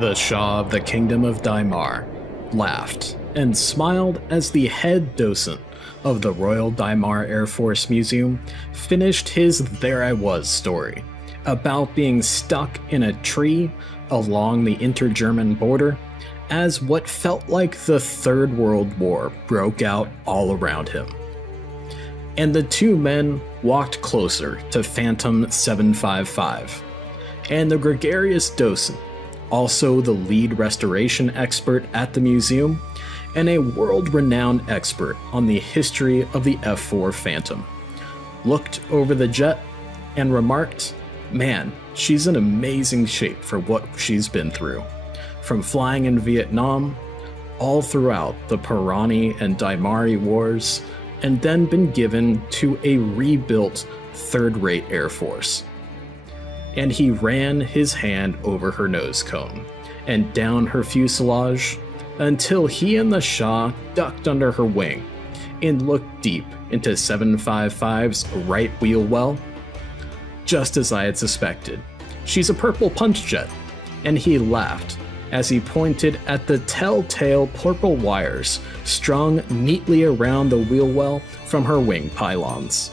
The Shah of the Kingdom of Dhimar laughed and smiled as the head docent of the Royal Dhimar Air Force Museum finished his "There I Was" story about being stuck in a tree along the inter-German border as what felt like the Third World War broke out all around him. And the two men walked closer to Phantom 755, and the gregarious docent, also the lead restoration expert at the museum, and a world-renowned expert on the history of the F-4 Phantom, looked over the jet and remarked, "Man, she's in amazing shape for what she's been through, from flying in Vietnam, all throughout the Pirani and Dhimari wars, and then been given to a rebuilt third-rate Air Force." And he ran his hand over her nose cone and down her fuselage until he and the Shah ducked under her wing and looked deep into 755's right wheel well. Just as I had suspected, she's a purple punch jet, and he laughed as he pointed at the telltale purple wires strung neatly around the wheel well from her wing pylons.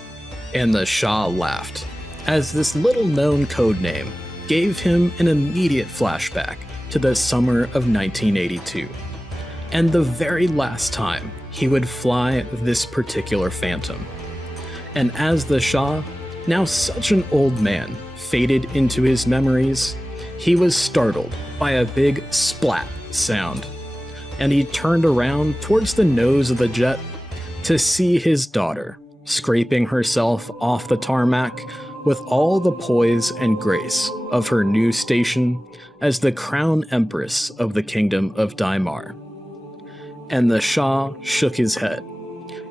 And the Shah laughed, as this little-known codename gave him an immediate flashback to the summer of 1982, and the very last time he would fly this particular Phantom. And as the Shah, now such an old man, faded into his memories, he was startled by a big splat sound, and he turned around towards the nose of the jet to see his daughter scraping herself off the tarmac with all the poise and grace of her new station as the Crown Empress of the Kingdom of Dhimar. And the Shah shook his head,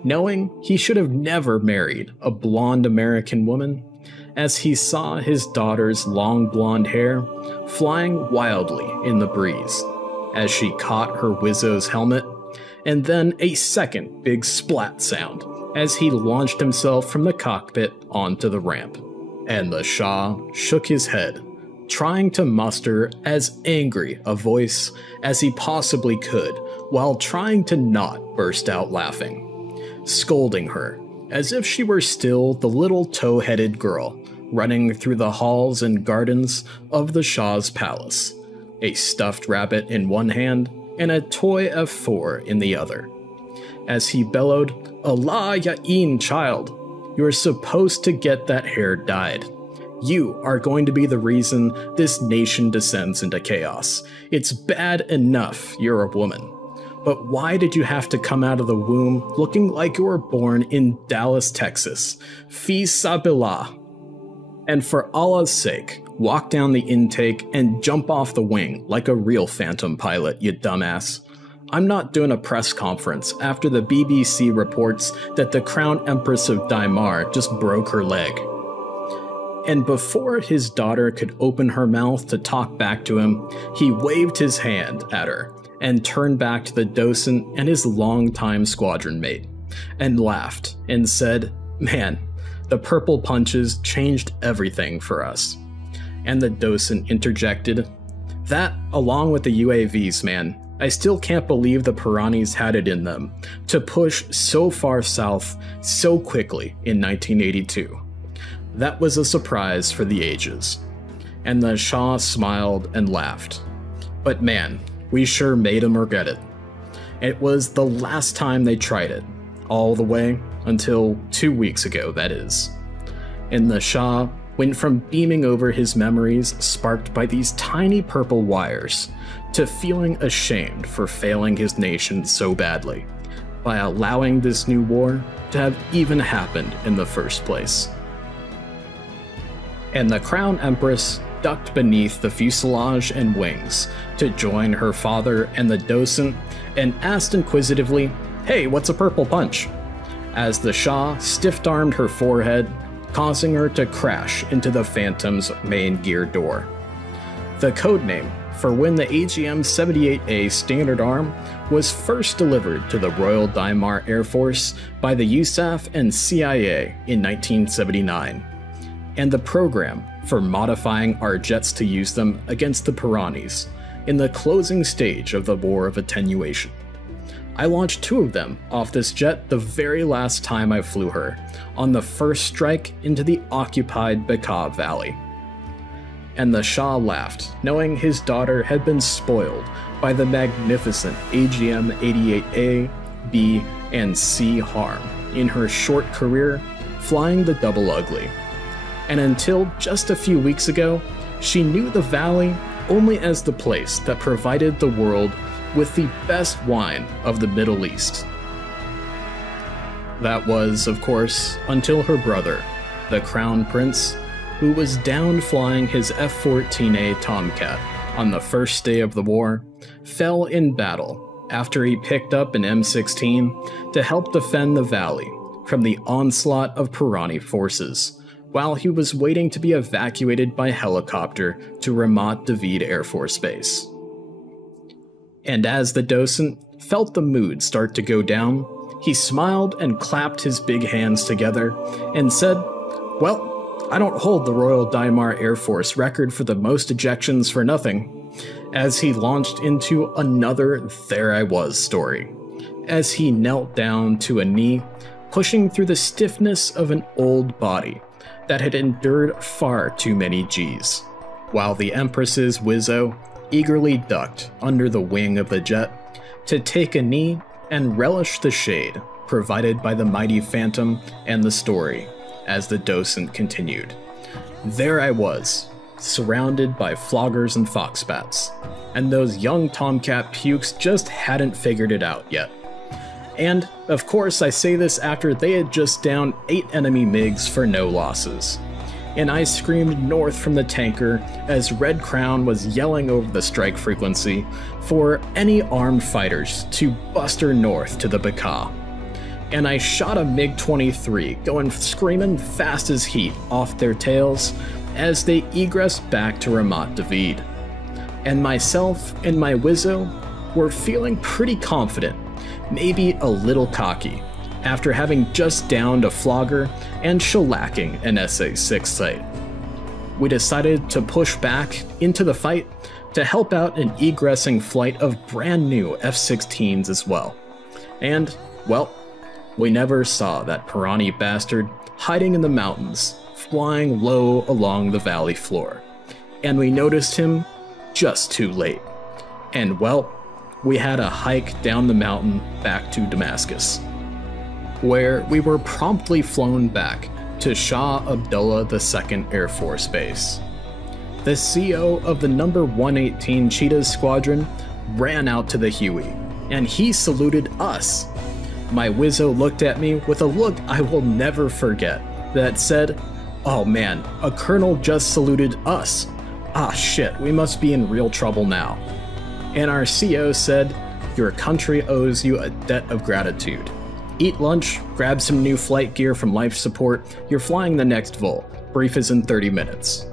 knowing he should have never married a blonde American woman, as he saw his daughter's long blonde hair flying wildly in the breeze as she caught her Wizzo's helmet, and then a second big splat sound as he launched himself from the cockpit onto the ramp. And the Shah shook his head, trying to muster as angry a voice as he possibly could while trying to not burst out laughing, scolding her as if she were still the little tow-headed girl running through the halls and gardens of the Shah's palace, a stuffed rabbit in one hand and a toy F-4 in the other, as he bellowed, "Allah Ya'in, child! You're supposed to get that hair dyed. You are going to be the reason this nation descends into chaos. It's bad enough you're a woman, but why did you have to come out of the womb looking like you were born in Dallas, Texas? Fi sabillah. And for Allah's sake, walk down the intake and jump off the wing like a real Phantom pilot, you dumbass. I'm not doing a press conference after the BBC reports that the Crown Empress of Dhimar just broke her leg." And before his daughter could open her mouth to talk back to him, he waved his hand at her and turned back to the docent and his longtime squadron mate, and laughed and said, "Man, the purple punches changed everything for us." And the docent interjected, "That, along with the UAVs, man. I still can't believe the Piranis had it in them to push so far south so quickly in 1982. That was a surprise for the ages." And the Shah smiled and laughed. "But man, we sure made 'em regret it. It was the last time they tried it, all the way until 2 weeks ago, that is." And the Shah went from beaming over his memories sparked by these tiny purple wires to feeling ashamed for failing his nation so badly by allowing this new war to have even happened in the first place. And the Crown Empress ducked beneath the fuselage and wings to join her father and the docent and asked inquisitively, "Hey, what's a purple punch?" as the Shah stiff-armed her forehead, causing her to crash into the Phantom's main gear door. The codename for when the AGM-78A Standard ARM was first delivered to the Royal Dhimar Air Force by the USAF and CIA in 1979, and the program for modifying our jets to use them against the Piranis in the closing stage of the War of Attenuation. I launched 2 of them off this jet the very last time I flew her, on the first strike into the occupied Bekaa Valley. And the Shah laughed, knowing his daughter had been spoiled by the magnificent AGM-78A, B, and C harm in her short career flying the Double Ugly. And until just a few weeks ago, she knew the valley only as the place that provided the world with the best wine of the Middle East. That was, of course, until her brother, the Crown Prince, who was down flying his F-14A Tomcat on the first day of the war, fell in battle after he picked up an M16 to help defend the valley from the onslaught of Pirani forces, while he was waiting to be evacuated by helicopter to Ramat David Air Force Base. And as the docent felt the mood start to go down, he smiled and clapped his big hands together and said, "Well, I don't hold the Royal Dhimar Air Force record for the most ejections for nothing," as he launched into another "There I Was" story, as he knelt down to a knee, pushing through the stiffness of an old body that had endured far too many Gs, while the Empress's Wizzo eagerly ducked under the wing of the jet to take a knee and relish the shade provided by the mighty Phantom and the story, as the docent continued. There I was, surrounded by floggers and foxbats, and those young Tomcat pukes just hadn't figured it out yet. And, of course, I say this after they had just downed 8 enemy MiGs for no losses. And I screamed north from the tanker as Red Crown was yelling over the strike frequency for any armed fighters to buster north to the Bekaa. And I shot a MiG-23 going screaming fast as heat off their tails as they egressed back to Ramat David. And myself and my Wizzo were feeling pretty confident, maybe a little cocky, after having just downed a flogger and shellacking an SA-6 site. We decided to push back into the fight to help out an egressing flight of brand new F-16s as well. And, well, we never saw that Pirani bastard hiding in the mountains, flying low along the valley floor. And we noticed him just too late. And well, we had a hike down the mountain back to Damascus, where we were promptly flown back to Shah Abdullah II Air Force Base. The CO of the number 118 Cheetahs Squadron ran out to the Huey, and he saluted us. My Wizzo looked at me with a look I will never forget that said, "Oh man, a colonel just saluted us. Ah shit, we must be in real trouble now." And our CO said, "Your country owes you a debt of gratitude. Eat lunch, grab some new flight gear from life support, you're flying the next vol. Brief is in 30 minutes.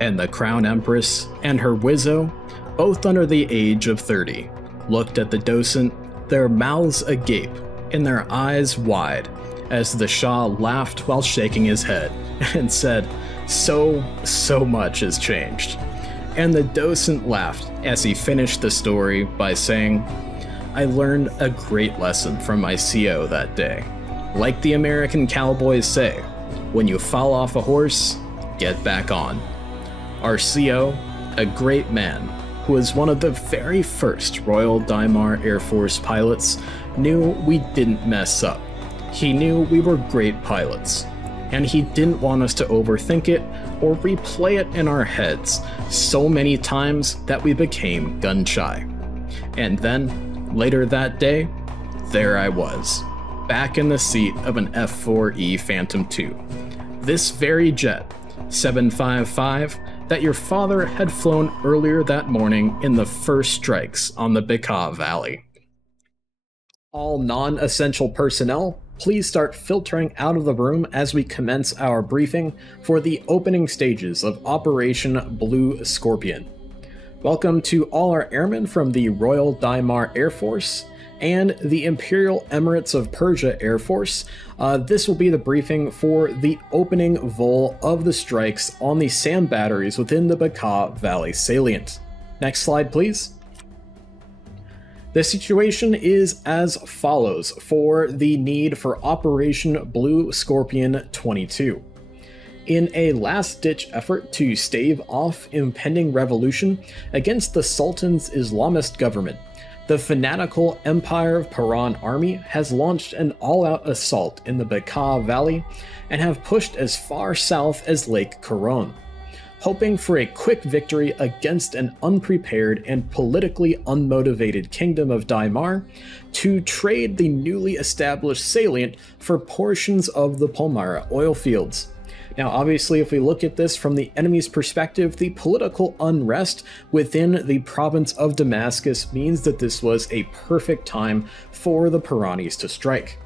And the Crown Empress and her Wizzo, both under the age of 30, looked at the docent, their mouths agape and their eyes wide, as the Shah laughed while shaking his head and said, so much has changed." And the docent laughed as he finished the story by saying, "I learned a great lesson from my CO that day. Like the American cowboys say, when you fall off a horse, get back on." Our CO, a great man, who was one of the very first Royal Dhimar Air Force pilots, knew we didn't mess up. He knew we were great pilots, and he didn't want us to overthink it or replay it in our heads so many times that we became gun-shy. And then, later that day, there I was, back in the seat of an F-4E Phantom II. This very jet, 755, that your father had flown earlier that morning in the first strikes on the Bekaa Valley. All non-essential personnel, please start filtering out of the room as we commence our briefing for the opening stages of Operation Blue Scorpion. Welcome to all our airmen from the Royal Dhimar Air Force and the Imperial Emirates of Persia Air Force. This will be the briefing for the opening vol of the strikes on the SAM batteries within the Bekaa Valley salient. Next slide, please. The situation is as follows for the need for Operation Blue Scorpion 22. In a last-ditch effort to stave off impending revolution against the Sultan's Islamist government, the fanatical Empire of Paran army has launched an all-out assault in the Bekaa Valley and have pushed as far south as Lake Coron, hoping for a quick victory against an unprepared and politically unmotivated kingdom of Dhimar to trade the newly established salient for portions of the Palmyra oil fields. Now, obviously, if we look at this from the enemy's perspective, the political unrest within the province of Damascus means that this was a perfect time for the Piranis to strike.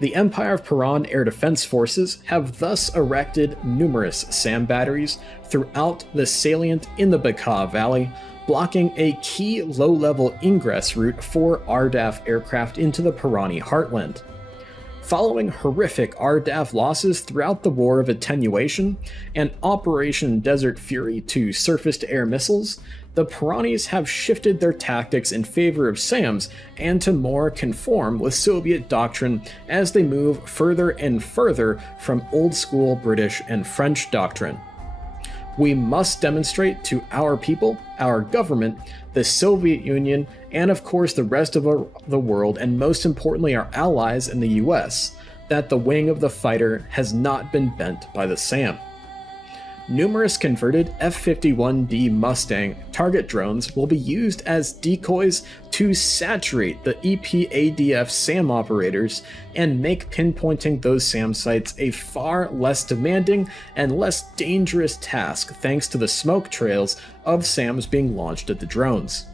The Empire of Paran Air Defense Forces have thus erected numerous SAM batteries throughout the salient in the Bekaa Valley, blocking a key low-level ingress route for RDAF aircraft into the Pirani heartland. Following horrific RDAF losses throughout the War of Attenuation and Operation Desert Fury to surface-to-air missiles, the Piranis have shifted their tactics in favor of SAMs and to more conform with Soviet doctrine as they move further and further from old-school British and French doctrine. We must demonstrate to our people, our government, the Soviet Union, and of course the rest of the world, and most importantly our allies in the US, that the wing of the fighter has not been bent by the SAM. Numerous converted F-51D Mustang target drones will be used as decoys to saturate the EPADF SAM operators and make pinpointing those SAM sites a far less demanding and less dangerous task thanks to the smoke trails of SAMs being launched at the drones.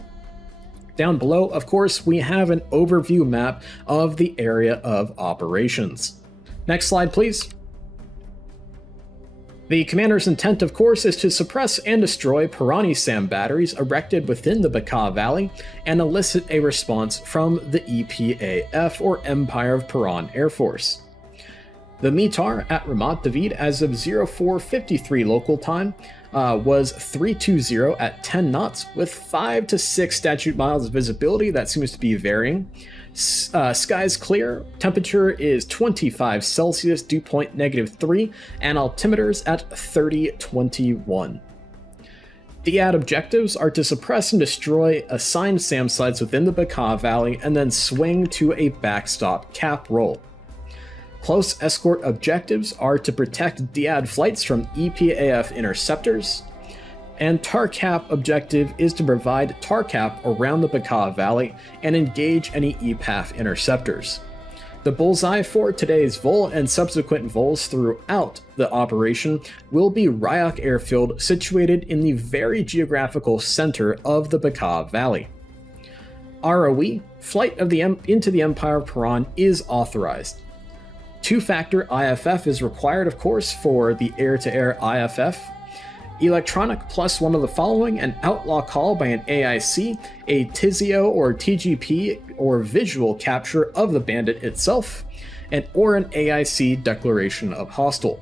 Down below, of course, we have an overview map of the area of operations. Next slide, please. The commander's intent, of course, is to suppress and destroy Pirani SAM batteries erected within the Bekaa Valley and elicit a response from the EPAF, or Empire of Paran Air Force. The METAR at Ramat David as of 0453 local time was 320 at 10 knots with 5 to 6 statute miles of visibility. That seems to be varying. Skies clear, temperature is 25 Celsius, dew point -3, and altimeters at 3021. DAD objectives are to suppress and destroy assigned SAM sites within the Bekaa Valley and then swing to a backstop cap roll. Close escort objectives are to protect DAD flights from EPAF interceptors, and TARCAP objective is to provide TARCAP around the Bekaa Valley and engage any EPAF interceptors. The bullseye for today's vol and subsequent vols throughout the operation will be Ryak Airfield, situated in the very geographical center of the Bekaa Valley. ROE, flight of into the Empire of Paran, is authorized. Two-factor IFF is required, of course, for the air-to-air IFF. Electronic plus one of the following: an outlaw call by an AIC, a TIZIO or TGP or visual capture of the bandit itself, or an AIC declaration of hostile.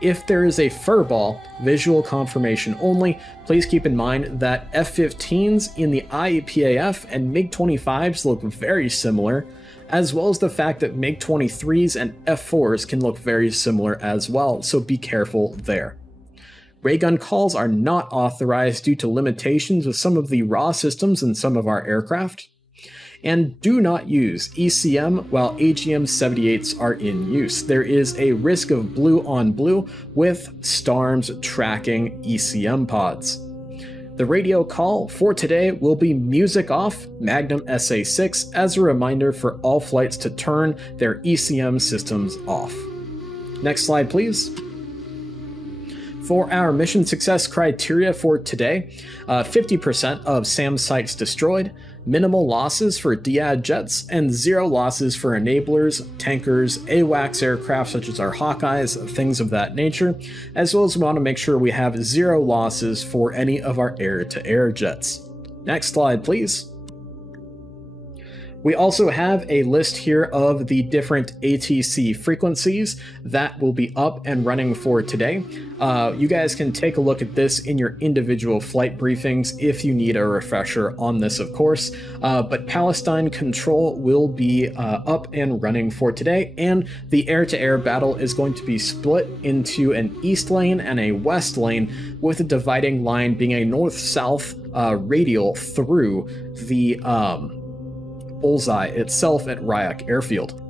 If there is a furball, visual confirmation only. Please keep in mind that F-15s in the IEPAF and MiG-25s look very similar, as well as the fact that MiG-23s and F-4s can look very similar as well, so be careful there. Raygun calls are not authorized due to limitations with some of the raw systems in some of our aircraft. And do not use ECM while AGM-78s are in use. There is a risk of blue on blue with STARMs tracking ECM pods. The radio call for today will be music off, Magnum SA-6, as a reminder for all flights to turn their ECM systems off. Next slide, please. For our mission success criteria for today, 50% of SAM sites destroyed, minimal losses for DAD jets, and 0 losses for enablers, tankers, AWACS aircraft such as our Hawkeyes, things of that nature, as well as we want to make sure we have 0 losses for any of our air-to-air jets. Next slide, please. We also have a list here of the different ATC frequencies that will be up and running for today. You guys can take a look at this in your individual flight briefings if you need a refresher on this, of course. But Palestine Control will be up and running for today, and the air-to-air battle is going to be split into an east lane and a west lane, with a dividing line being a north-south radial through the bullseye itself at Ryak Airfield.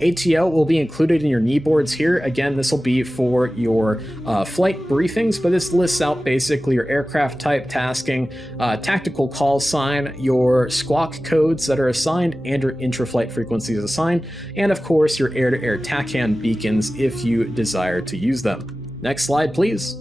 ATO will be included in your knee boards here. Again, this will be for your flight briefings, but this lists out basically your aircraft type, tasking, tactical call sign, your squawk codes that are assigned, and your intra-flight frequencies assigned, and of course your air-to-air TACAN beacons if you desire to use them. Next slide, please.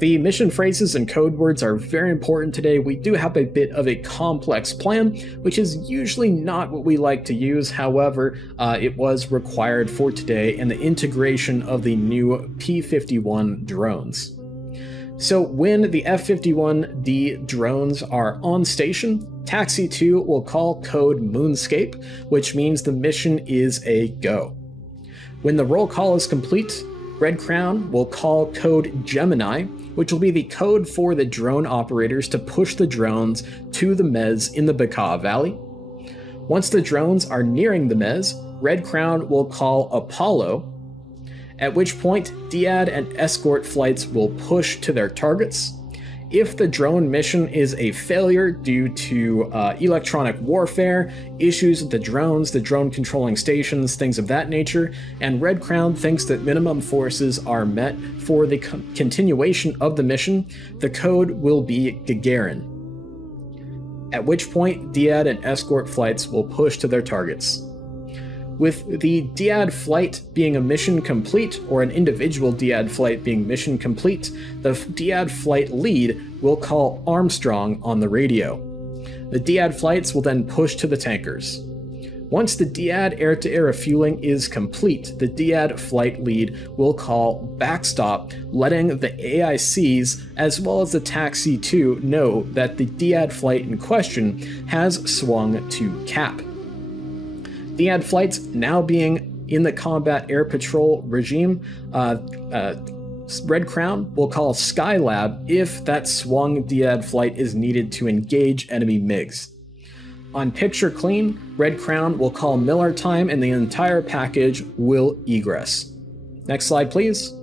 The mission phrases and code words are very important today. We do have a bit of a complex plan, which is usually not what we like to use. However, it was required for today and the integration of the new P-51 drones. So when the F-51D drones are on station, Taxi 2 will call code Moonscape, which means the mission is a go. When the roll call is complete, Red Crown will call code Gemini, which will be the code for the drone operators to push the drones to the mez in the Bekaa Valley. Once the drones are nearing the mez, Red Crown will call Apollo, at which point DIAD and escort flights will push to their targets. If the drone mission is a failure due to electronic warfare, issues with the drones, the drone controlling stations, things of that nature, and Red Crown thinks that minimum forces are met for the continuation of the mission, the code will be Gagarin. At which point, DIAD and escort flights will push to their targets. With the DIAD flight being a mission complete, or an individual DIAD flight being mission complete, the DIAD flight lead will call Armstrong on the radio. The DIAD flights will then push to the tankers. Once the DIAD air-to-air refueling is complete, the DIAD flight lead will call Backstop, letting the AICs as well as the Taxi 2 know that the DIAD flight in question has swung to cap. DIAD flights now being in the combat air patrol regime, Red Crown will call Skylab if that swung DIAD flight is needed to engage enemy MiGs. On picture clean, Red Crown will call Miller time and the entire package will egress. Next slide, please.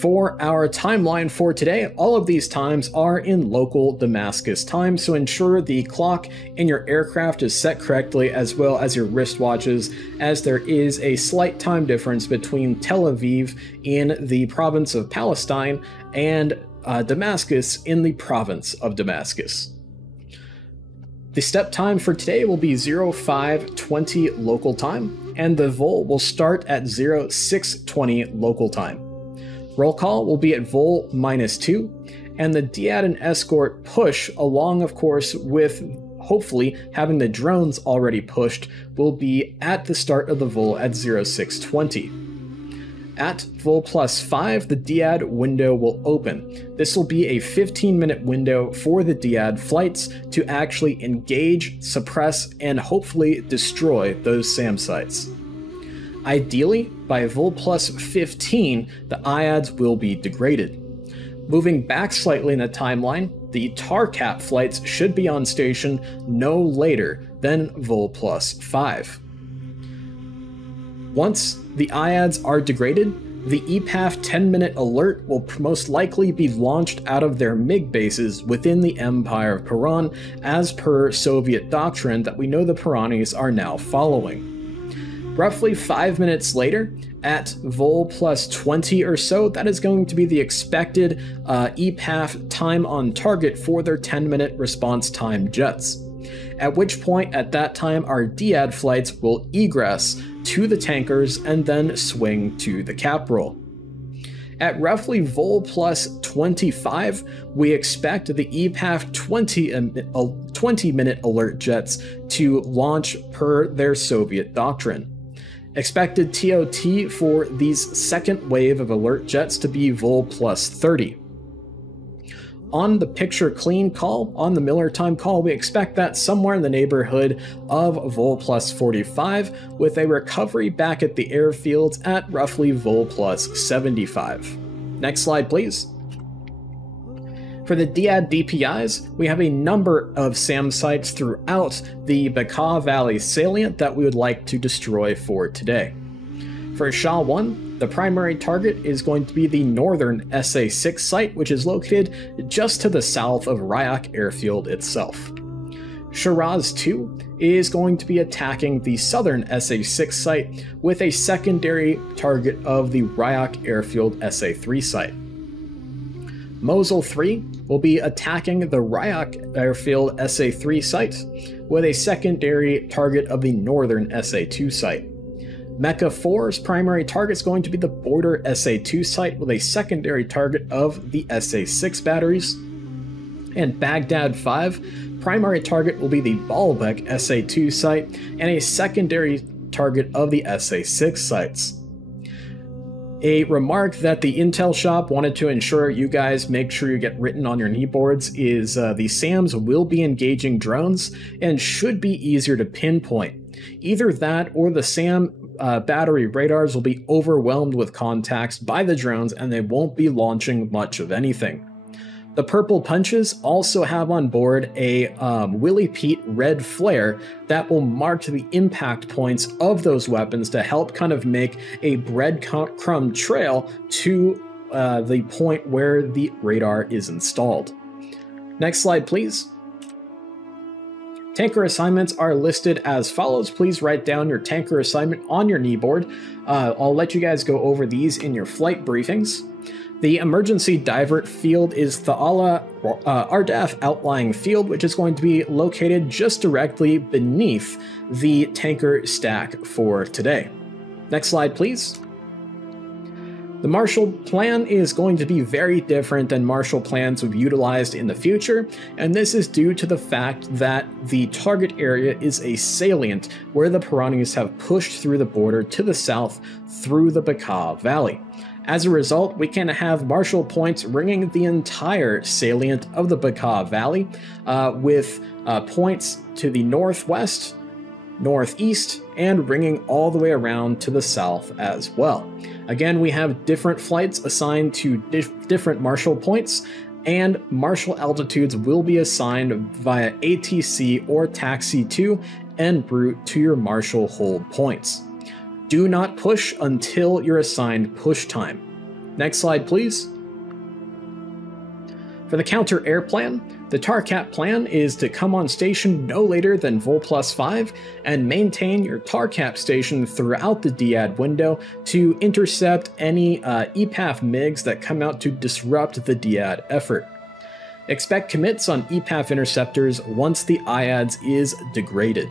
For our timeline for today, all of these times are in local Damascus time, so ensure the clock in your aircraft is set correctly as well as your wristwatches, as there is a slight time difference between Tel Aviv in the province of Palestine and Damascus in the province of Damascus. The step time for today will be 0520 local time, and the vol will start at 0620 local time. Roll call will be at vol -2, and the DIAD and escort push, along of course with hopefully having the drones already pushed, will be at the start of the vol at 0620. At vol +5, the DIAD window will open. This will be a 15-minute window for the DIAD flights to actually engage, suppress, and hopefully destroy those SAM sites. Ideally, by vol +15, the IADs will be degraded. Moving back slightly in the timeline, the TARCAP flights should be on station no later than vol +5. Once the IADs are degraded, the EPAF 10-minute alert will most likely be launched out of their MiG bases within the Empire of Paran, as per Soviet doctrine that we know the Piranis are now following. Roughly 5 minutes later, at vol +20 or so, that is going to be the expected EPAF time on target for their 10-minute response time jets. At which point, at that time, our DIAD flights will egress to the tankers and then swing to the cap roll. At roughly vol +25, we expect the EPAF 20-minute alert jets to launch per their Soviet doctrine. Expected TOT for these second wave of alert jets to be vol +30. On the picture clean call, on the Miller time call, we expect that somewhere in the neighborhood of vol plus 45, with a recovery back at the airfields at roughly vol plus 75. Next slide, please. For the DAD DPIs, we have a number of SAM sites throughout the Bekaa Valley salient that we would like to destroy for today. For Shah 1, the primary target is going to be the northern SA-6 site, which is located just to the south of Ryak Airfield itself. Shiraz 2 is going to be attacking the southern SA-6 site with a secondary target of the Ryak Airfield SA-3 site. Mosul 3 will be attacking the Ryak Airfield SA-3 site with a secondary target of the northern SA-2 site. Mecca 4's primary target is going to be the border SA-2 site with a secondary target of the SA-6 batteries. And Baghdad 5, primary target will be the Baalbek SA-2 site and a secondary target of the SA-6 sites. A remark that the Intel shop wanted to ensure you guys make sure you get written on your kneeboards is the SAMs will be engaging drones and should be easier to pinpoint. Either that or the SAM battery radars will be overwhelmed with contacts by the drones and they won't be launching much of anything. The Purple Punches also have on board a Willie Pete red flare that will mark the impact points of those weapons to help kind of make a breadcrumb trail to the point where the radar is installed. Next slide, please. Tanker assignments are listed as follows. Please write down your tanker assignment on your kneeboard. I'll let you guys go over these in your flight briefings. The emergency divert field is the RDAF outlying field, which is going to be located just directly beneath the tanker stack for today. Next slide, please. The Marshall Plan is going to be very different than Marshall Plans we've utilized in the future, and this is due to the fact that the target area is a salient where the Piranis have pushed through the border to the south through the Bekaa Valley. As a result, we can have Marshall points ringing the entire salient of the Bekaa Valley, with points to the northwest, northeast, and ringing all the way around to the south as well. Again, we have different flights assigned to different Marshall points, and Marshall altitudes will be assigned via ATC or Taxi 2 en route to your Marshall hold points. Do not push until your assigned push time. Next slide, please. For the counter-air plan, the TARCAP plan is to come on station no later than vol plus 5 and maintain your TARCAP station throughout the DAD window to intercept any EPAF MiGs that come out to disrupt the DAD effort. Expect commits on EPAF interceptors once the IADS is degraded.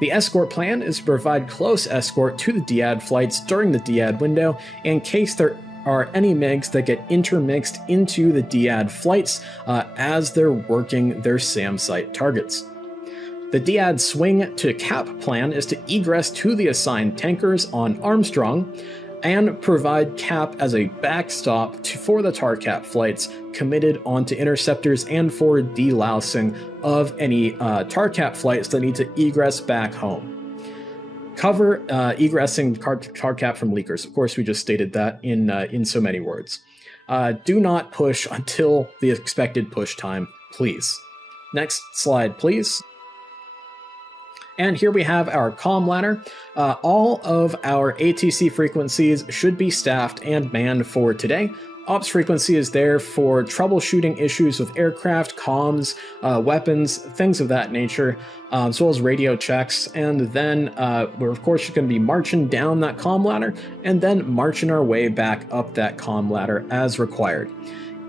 The escort plan is to provide close escort to the DAD flights during the DAD window in case there are any MiGs that get intermixed into the DAD flights as they're working their SAM site targets. The DAD swing to cap plan is to egress to the assigned tankers on Armstrong and provide cap as a backstop for the TARCAP flights committed onto interceptors and for delousing of any TARCAP flights that need to egress back home. Cover egressing TARCAP from leakers. Of course, we just stated that in so many words. Do not push until the expected push time, please. Next slide, please. And here we have our comm ladder. All of our ATC frequencies should be staffed and manned for today. Ops frequency is there for troubleshooting issues with aircraft, comms, weapons, things of that nature, as well as radio checks. And then we're of course going to be marching down that comm ladder and then marching our way back up that comm ladder as required.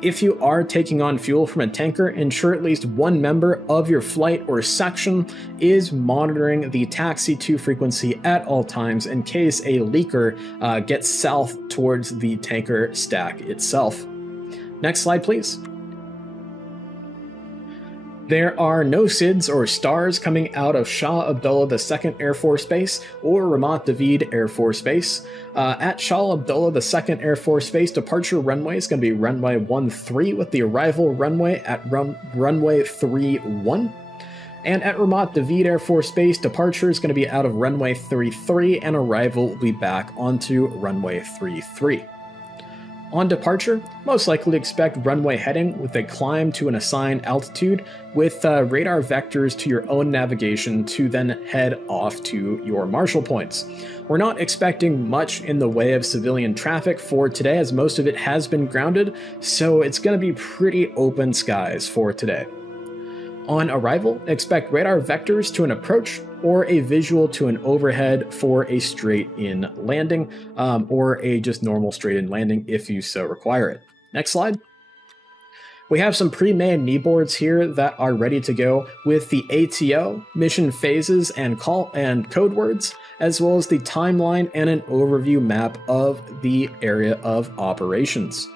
If you are taking on fuel from a tanker, ensure at least one member of your flight or section is monitoring the Taxi 2 frequency at all times in case a leaker gets south towards the tanker stack itself. Next slide, please. There are no SIDs or stars coming out of Shah Abdullah II Air Force Base or Ramat David Air Force Base. At Shah Abdullah II Air Force Base, departure runway is going to be runway 13 with the arrival runway at runway 31. And at Ramat David Air Force Base, departure is going to be out of runway 33 and arrival will be back onto runway 33. On departure, most likely expect runway heading with a climb to an assigned altitude with radar vectors to your own navigation to then head off to your marshal points. We're not expecting much in the way of civilian traffic for today as most of it has been grounded, so it's going to be pretty open skies for today. On arrival, expect radar vectors to an approach or a visual to an overhead for a straight-in landing, or a just normal straight-in landing if you so require it. Next slide. We have some pre-made knee boards here that are ready to go with the ATO, mission phases, and code words, as well as the timeline and an overview map of the area of operations.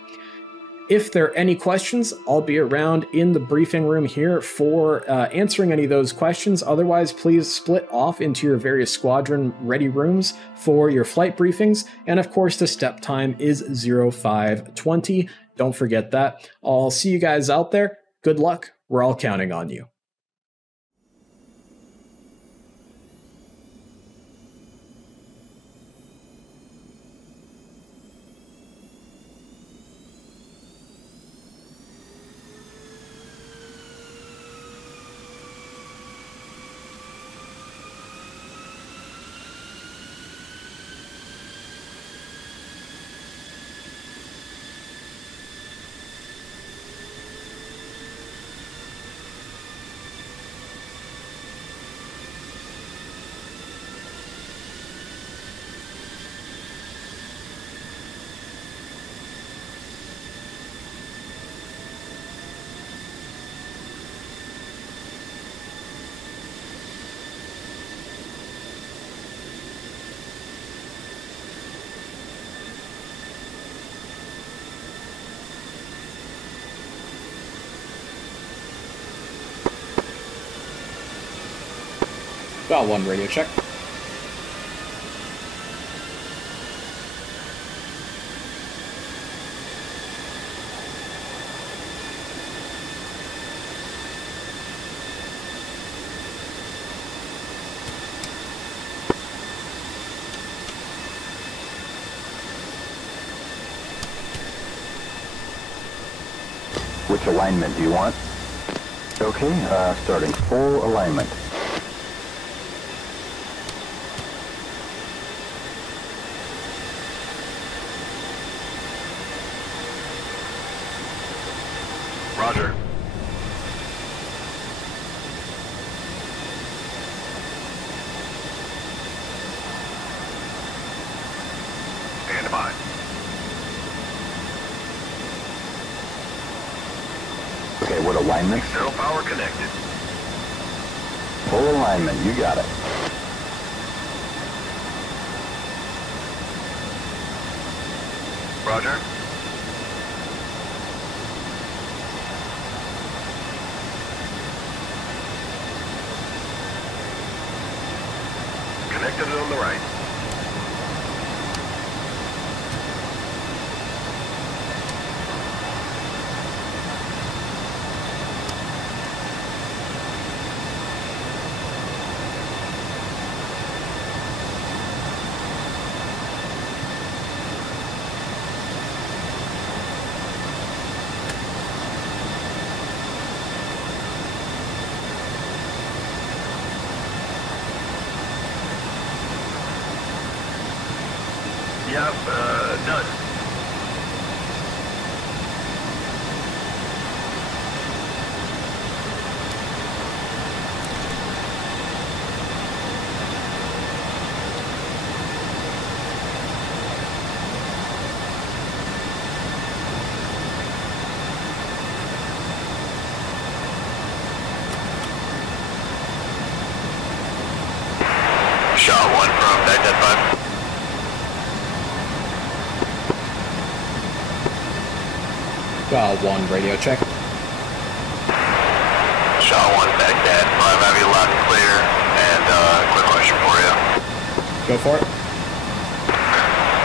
If there are any questions, I'll be around in the briefing room here for answering any of those questions. Otherwise, please split off into your various squadron ready rooms for your flight briefings. And of course, the step time is 0520. Don't forget that. I'll see you guys out there. Good luck. We're all counting on you. Got one radio check. Which alignment do you want? Okay, starting full alignment. Roger. Stand by. Okay, what alignment? Zero power connected. Full alignment, you got it. Roger. Connected on the right. Yep, done. Shot 1 from Baghdad 5. One radio check. Shot Shah 1 Baghdad 5, have you loud and clear, and quick question for you. Go for it.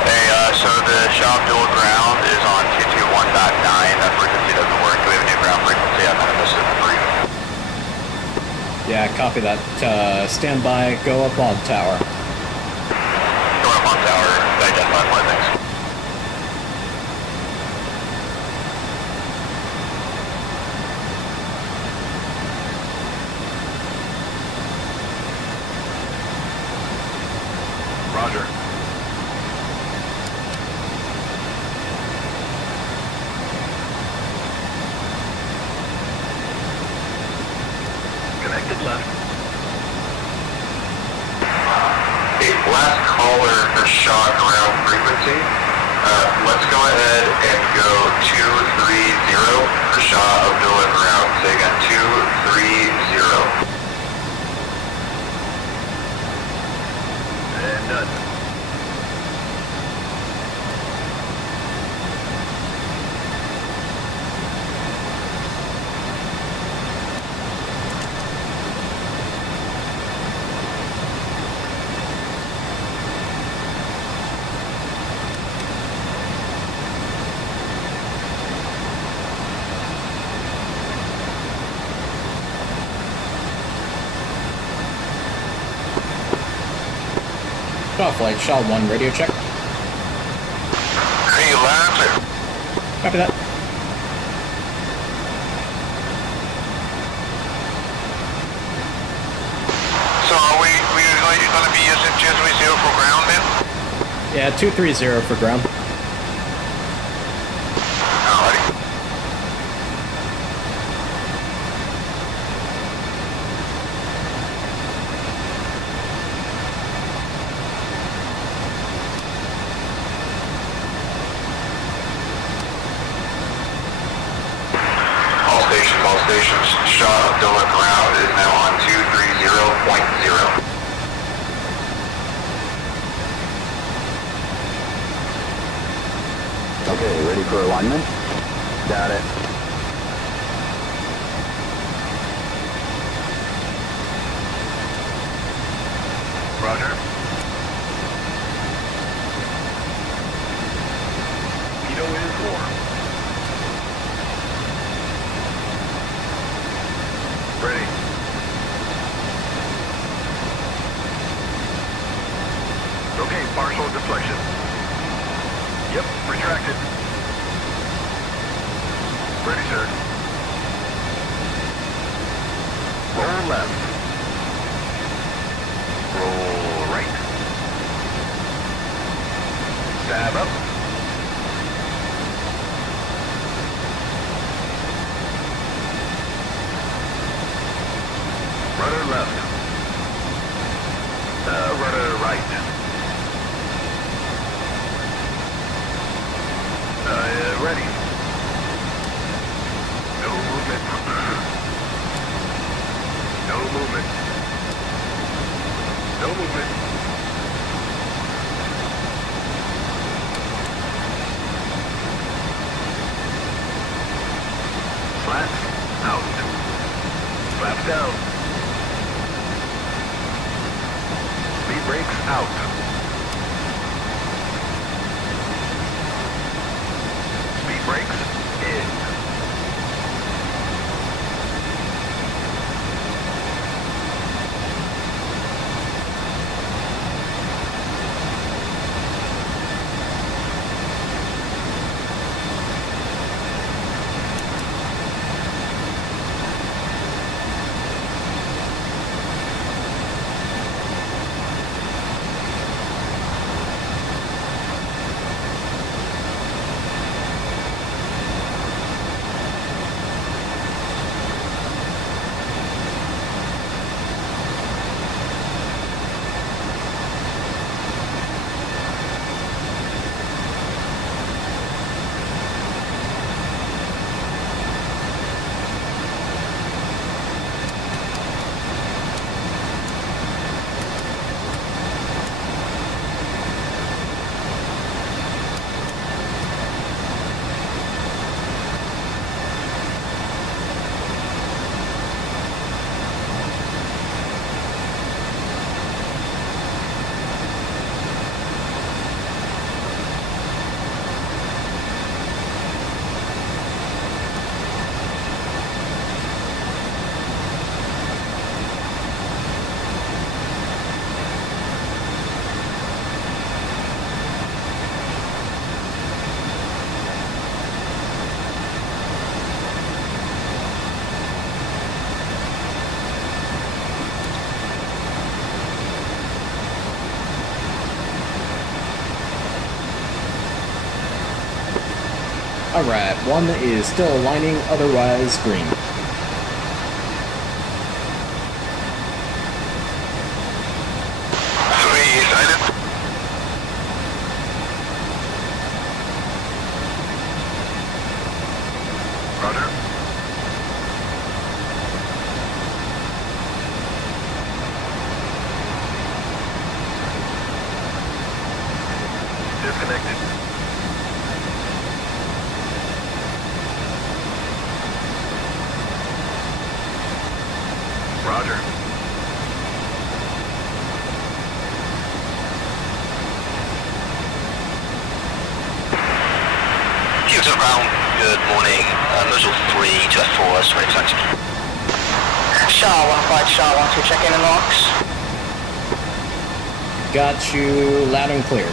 Hey, so the Shah of Dhimar ground is on 221.9, that frequency doesn't work. Do we have a new ground frequency? I might have missed it in the brief. Yeah, copy that. Stand by, go up on tower. Going up on tower, identify flight, thanks. Roger. Connected left. Hey, last caller for Shah ground frequency. Let's go ahead and go 230 for Shah of Dhimar ground. Say again, 230. And done. Shaw flight, Shaw 1, radio check. Hey, loud and clear. Copy that. So are we gonna be using 230 for ground then? Yeah, 230 for ground. Alrighty. All stations, Shah of Dhimar ground is now on 230.0. Okay, ready for alignment? Got it. Roger. Pido is warm. Ready. Okay, partial deflection. Yep, retracted. Ready, sir. Roll left. Roll right. Stab up. Rudder left. Rudder right. Ready. No movement. No movement. No movement. Flaps out. Flaps down. Speed brakes out. Speed brakes in. Alright, one is still aligning, otherwise green. Good morning, Muzzle 3 to F4, straight taxi. Shah 15, Shah 12, check in and locks. Got you loud and clear.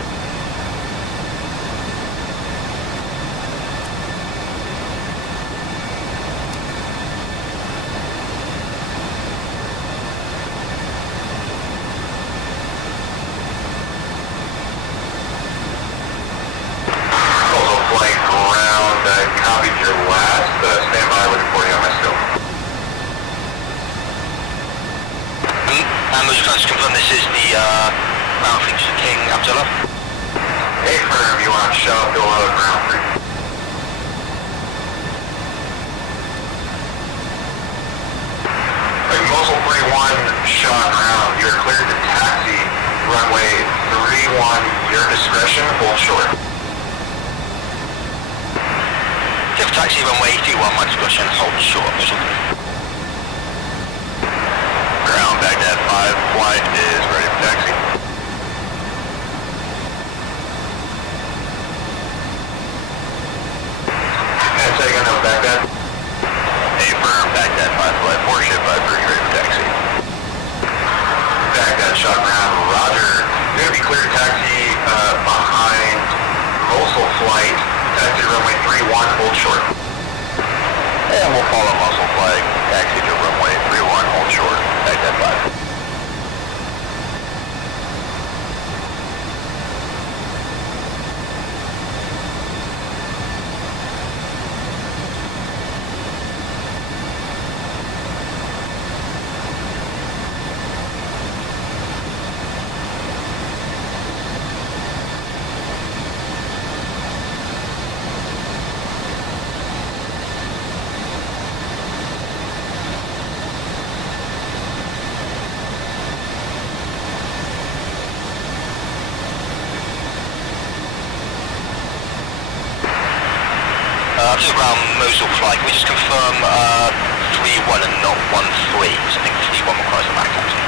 To ground Mosul flight, can we just confirm 3-1 and not 1-3, because I think 3-1 requires a back taxi.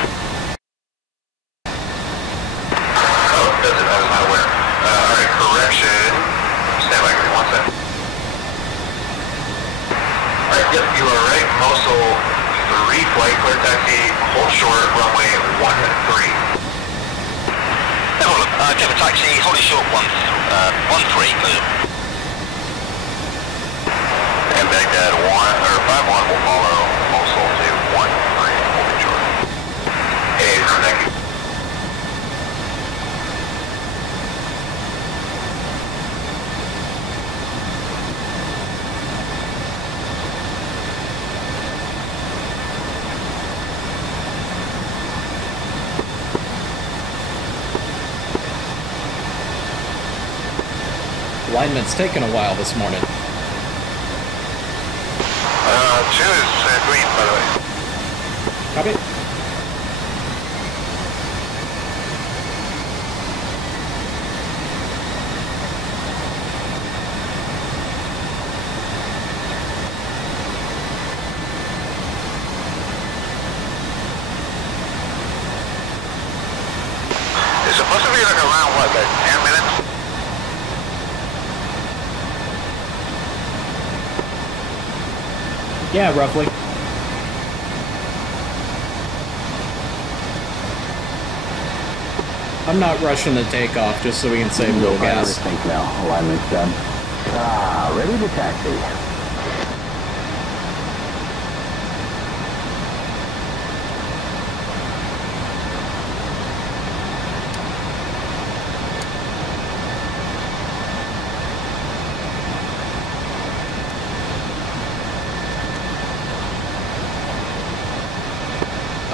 Oh, does it? I was not aware. Alright, correction. Stand by, give me 1 second. Alright, yep, you are right. Mosul 3 flight, clear taxi, hold short, runway 13. No problem. Give a taxi, holding short 1-3, Mosul. And Baghdad 1, or 5-1 will follow Mosul to 1-3, holding short. Hey, thank you. Alignment's taken a while this morning. 2 is green, by the way. Copy. It's supposed to be like around, what, like 10 minutes? Yeah, roughly. I'm not rushing the takeoff just so we can save a little gas. Think now. Alignment's done. Ready to taxi.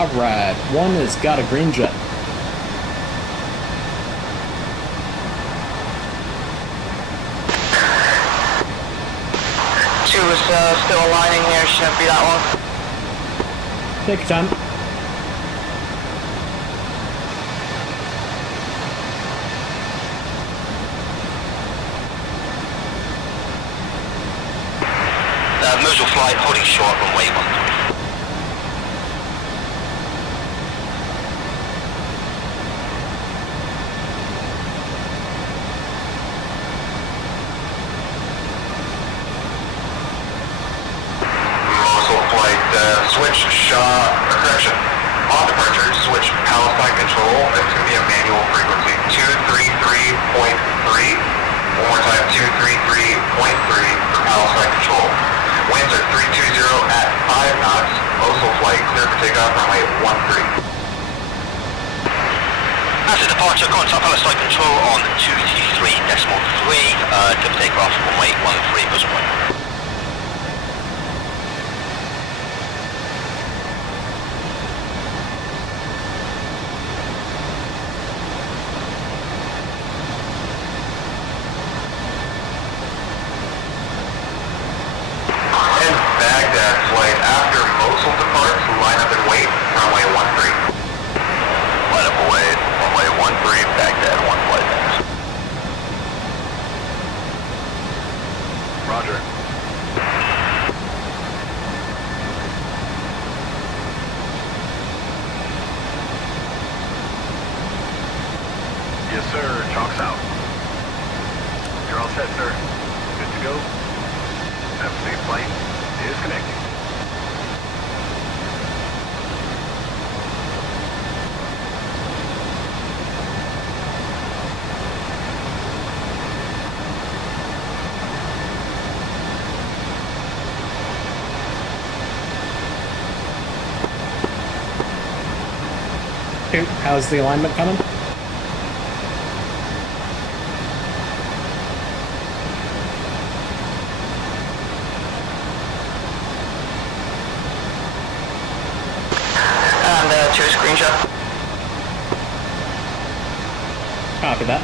Alright, one has got a green jet. Two is still aligning here, shouldn't be that long. Take your time. Muzzle flight, holding short, runway 13. Muzzle flight, switch correction. On departure, switch Palestine control. It's going to be a manual frequency, 233.3. One more time, 233.3 for Palestine control. Winds are 320 at 5 knots. Muzzle flight, clear for takeoff, runway 13. As a departure, contact Palestine control on 233.3, clear for takeoff, runway 13, muzzle flight. Yes, sir. Chalk's out. You're all set, sir. Good to go. Have a safe flight. Disconnecting. How's the alignment coming? And two screenshot. Copy that.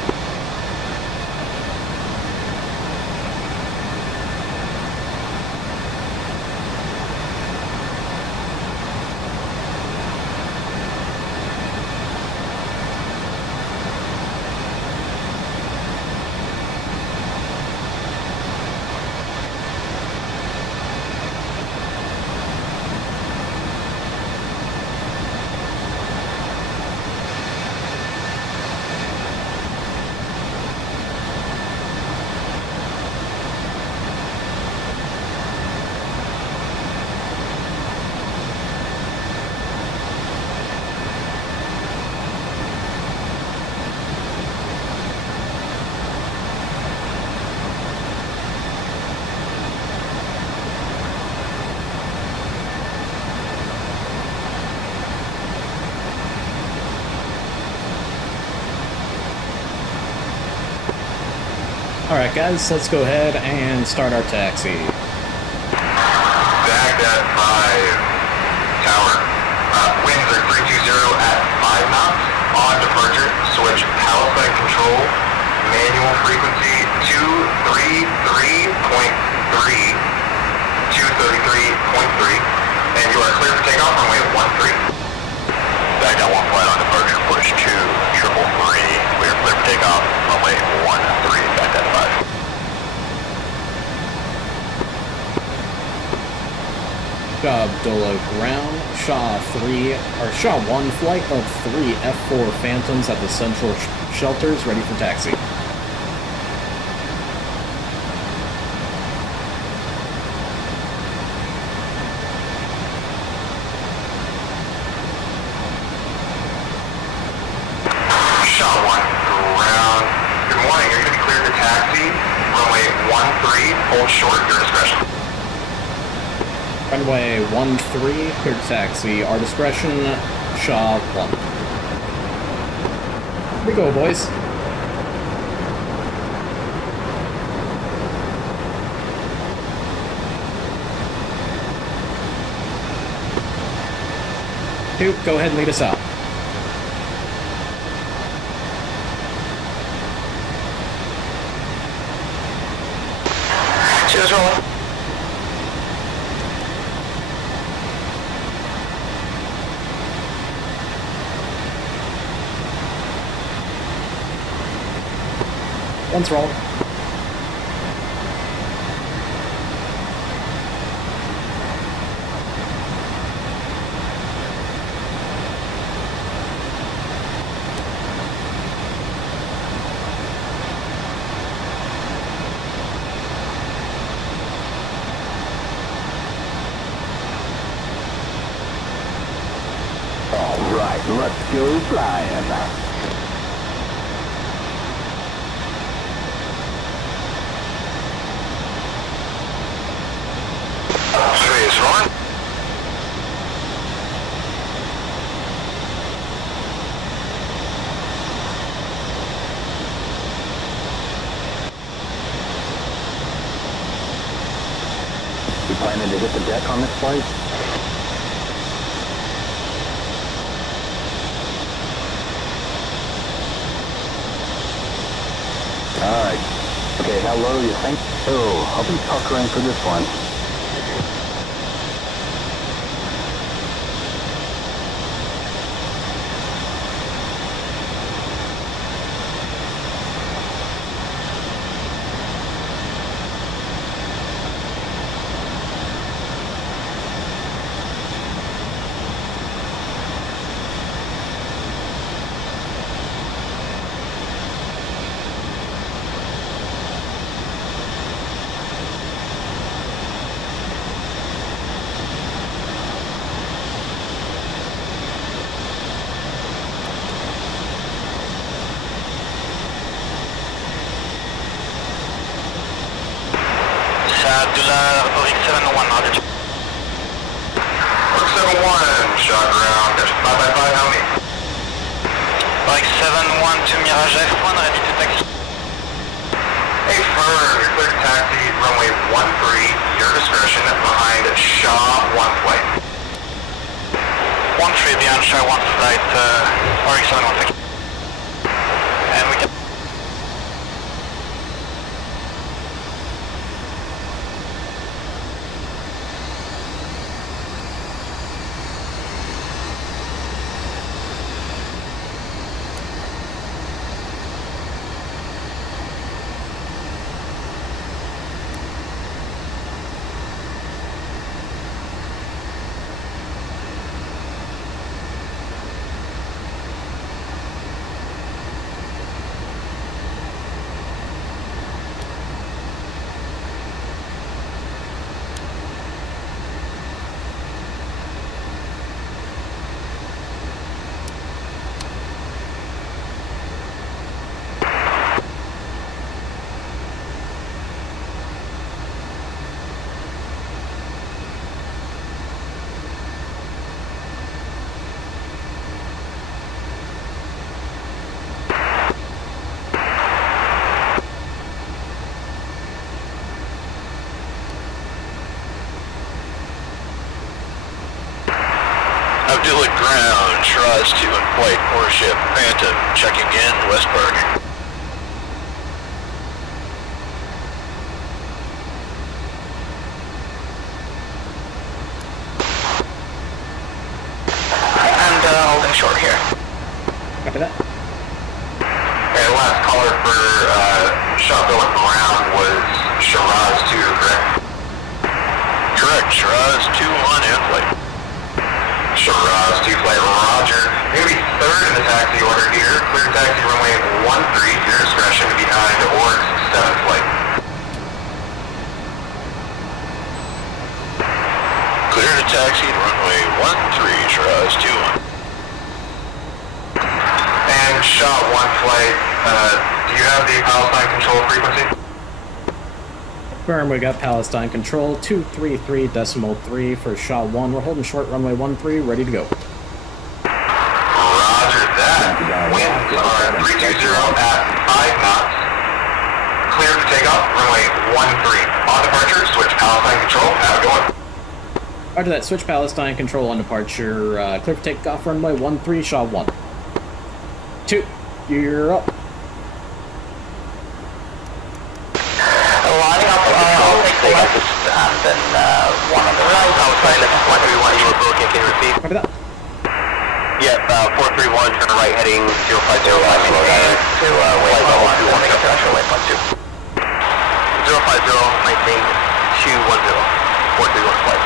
Alright guys, let's go ahead and start our taxi. Baghdad 5, tower. Winds are 320 at 5 knots. On departure, switch Palestine control. Manual frequency 233.3. 233.3. And you are clear for takeoff, runway 13. Baghdad 1 flight on departure, push 2, 333. We are clear for takeoff, runway 13, Baghdad 5. Shah of Dhimar ground, Shah 1 flight of 3 F-4 Phantoms at the central shelters, ready for taxi. Shah 1 ground. Good morning, you're going to be cleared to taxi. Runway 13, hold short, your discretion. Runway 13, clear to taxi, our discretion, Shah 1. Here we go, boys. 2, go ahead and lead us out. Cheers, rolling. Once roll. Alright, let's go flying. Is rolling. You planning to hit the deck on this flight? Alright. Okay, how low you think? Oh, I'll be puckering for this one. Orik 71, Roger. Orik 71, shot ground, 5x5, how many? Orik 71 to Mirage F1, ready to taxi. Hey, firm, you're clear to taxi, runway 13, your discretion, behind Shah 1 flight. 13 behind Shah 1 flight, Orik 71, thank you. And we can... Abdullah ground, Shiraz 2 in flight, warship, Phantom, checking in, Westburg. And holding short here. Copy that. Okay, the last caller for shot going ground was Shiraz 2, correct? Correct, Shiraz 2 on in flight. Shiraz 2 flight, roger. Maybe third in the taxi order here. Clear taxi runway 13, your discretion behind Orik 7 flight. Clear to taxi, runway 13, Shiraz 2 on. And shot 1 flight, do you have the Palestine control frequency? Confirm, we got Palestine control, 233.3 for Shah 1. We're holding short runway 13, ready to go. Roger that. Winds are 320 at 5 knots. Clear for takeoff, runway 13. On departure, switch Palestine control, have a good one. After that, switch Palestine, control on departure, clear for takeoff, runway 13, Shaw 1. 2, you're up. Lining up, I'll take the left, and then one on the right. I was trying to 431, you were broken, can you repeat? Copy that. Yep, 431, turn right heading 050, maintain to weight level 2, warming up to actual waypoint 2. 050, maintain 210, 431 flight.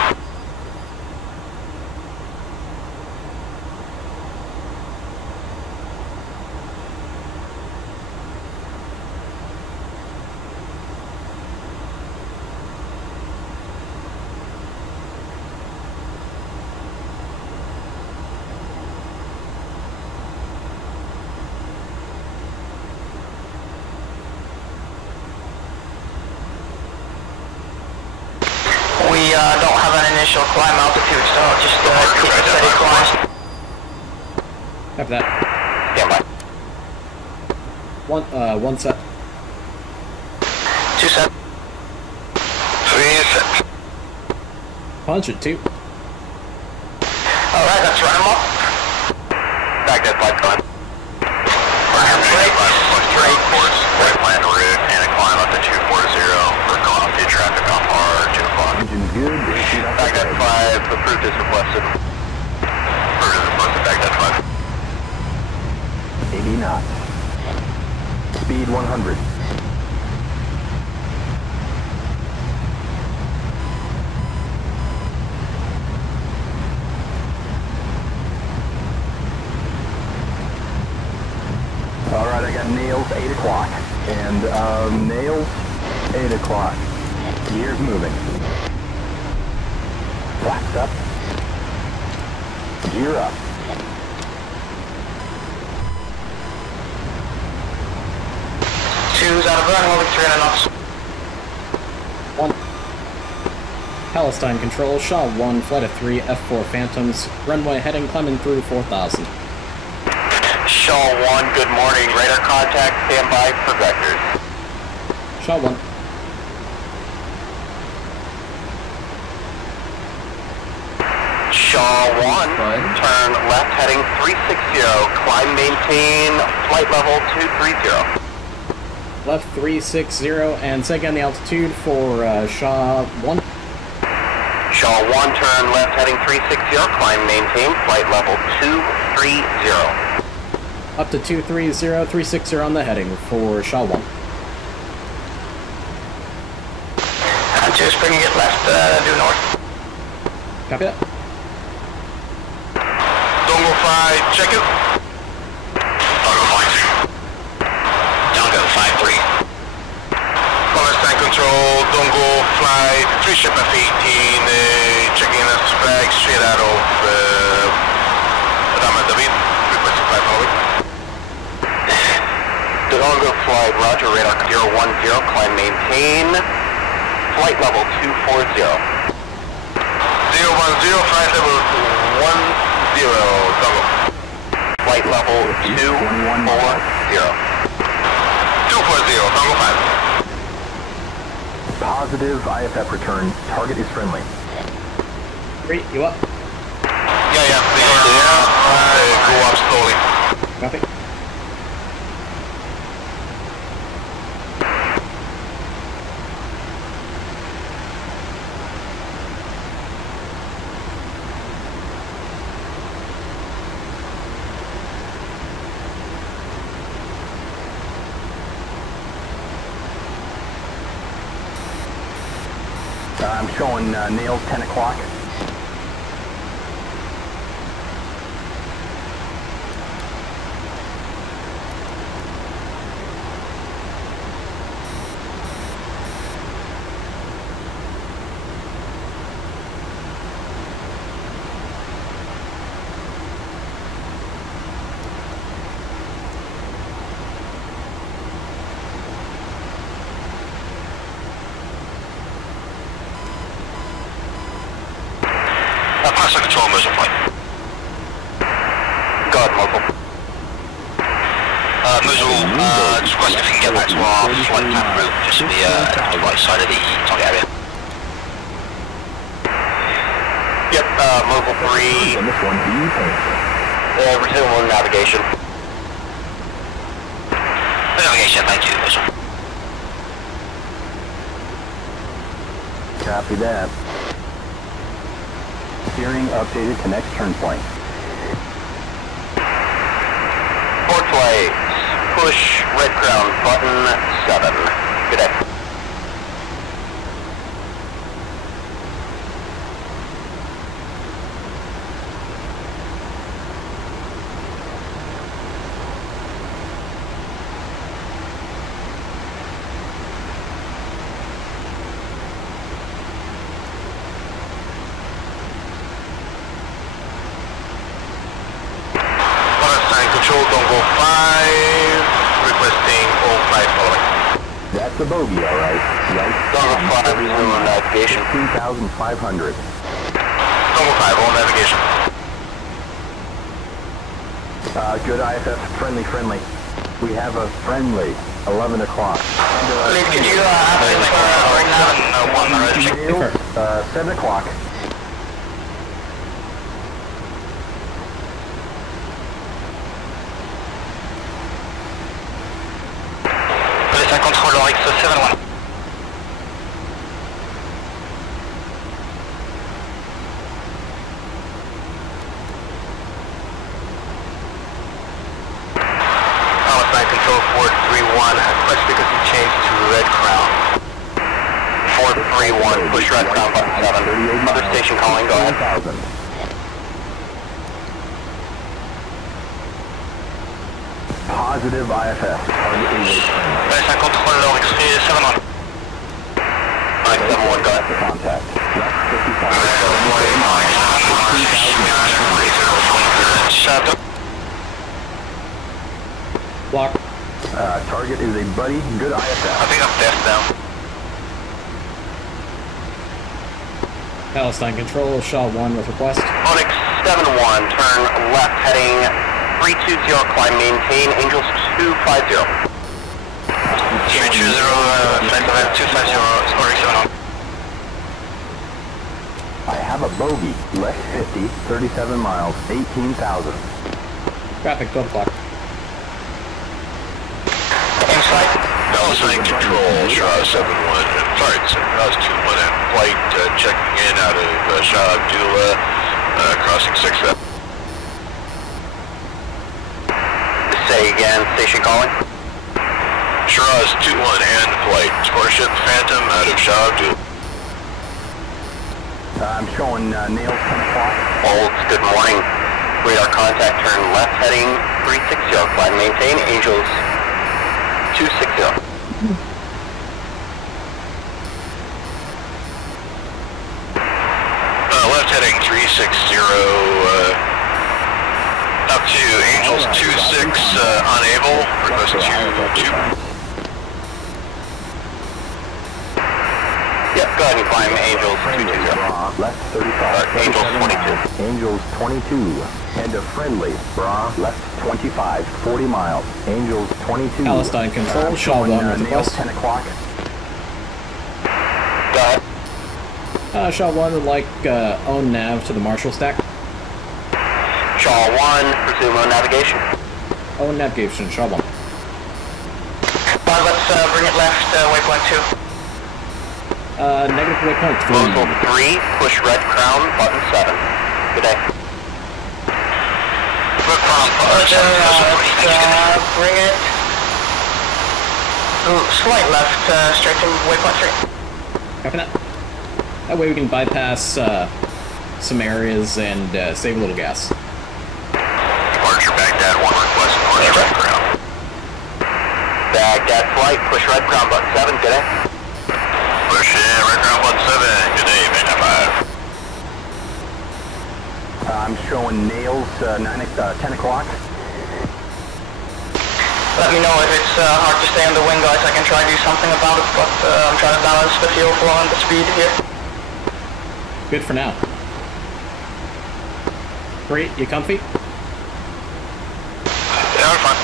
Don't have an initial climb altitude, so just keep a steady climb. Copy that. Stand by. One set. 2 set. 3 set. Punch it, 2. Alright, let's run them up. Back that flight climb. Straight course, right plan route, and a climb up to 240 for coffee traffic on par 2 o'clock. Engine good. Baghdad 5, approved as requested. Approved as requested, Baghdad 5. 80 knots. Speed 100. Alright, I got nails 8 o'clock. And nails 8 o'clock. Gears moving. Flaps up. Gear up. Two's out of run, holding 300 knots. 1. Palestine control, Shaw 1, flight of 3, F-4 Phantoms, runway heading, climbing through 4,000. Shaw 1, good morning. Radar contact, stand by for vectors. Shaw 1. Shaw 1, turn left heading 360, climb maintain, flight level 230. Left 360, and set again the altitude for Shaw 1. Shaw 1, turn left heading 360, climb maintain, flight level 230. Up to 230, 360 on the heading for Shaw 1. Just bringing it left, due north. Copy that. Dongo 5, check it. Dongo 5-2. Dongo 5-3. Palestine control, Dongo flight, 3 ship F-18, checking us flag straight out of Ramat David, requesting flight following. Dongo flight, roger, radar 010, climb maintain, flight level 240. 010, flight level 10, Dongo. Flight level 240. 240, Dongo 5. Positive IFF return. Target is friendly. 3, you up? Yeah. Go up slowly. Copy. I'm showing nails 10 o'clock. Passenger control, emergency flight. Guard mobile. Muzzle, just request if you can get back to our flight plan route, just to the right side of the target area. Yep, Mobile 3. And this one, Resume navigation. Navigation, thank you. Copy that. Steering updated to next turn point. Port lights. Push red crown button 7. Good day. Control, don't go 5, requesting all 5 following. That's a bogey, alright. Right. Don't go 5, resume on navigation. 15,500. Don't go 5, all navigation. Good IFF, friendly. We have a friendly, 11 o'clock. Please, could you update right now and 1 7 o'clock. Controller X71. Palestine Control 431, request frequency change to red crown. 431, push red crown button 7. Other station calling, go ahead. Positive IFF. Palestine Controller X71. 971, go ahead. Contact. Block. Target is a buddy. Good IFF. I think I'm deaf now. Palestine Control, Shah 1 with request. Onyx 71, turn left heading 320, climb maintain, Angels 250. 320, 250, scoring 7 on. I have a bogey. Left 50, 37 miles, 18,000. Traffic, go block. Inside. Palestine Control, Shah 71, sorry, that was 2-1 in flight, checking in out of Shah of Dhimar, crossing 6. Say again, station calling. Shiraz 2-1 and flight, Starship Phantom out of Shah of Dhimar. I'm showing nails 10 o'clock. Olds, good morning. Radar contact, turn left heading 360, climb maintain, Angels 260. Left heading 360, up to Angels 26, unable, request 2. Yep, go ahead and climb Angels 220. Left 35. Angels 22. Angels 22. Head to friendly. Bra. Left 25. 40 miles. Angels 22. Palestine Control, Shah 1 with nails request. 10 o'clock. Go ahead. Shah 1 would like own nav to the Marshall stack. Shaw 1, resume on navigation. Own navigation, Shah 1. Let's bring it left, waypoint 2. Negative waypoint 3. Mosul 3, push red crown, button 7. Good day. Red crown, button 7. Bring it. Slight left, straight to waypoint 3. Copy that. That way we can bypass some areas and save a little gas. Departure Baghdad 1, request push red crown. Baghdad flight, push red crown, button 7. Good day. Push in, red crown 17, good day, Magna 5. I'm showing nails 10 o'clock. Let me know if it's hard to stay on the wing, guys. I can try to do something about it, but I'm trying to balance the fuel flow and the speed here. Good for now. Great, you comfy? Yeah, I'm fine.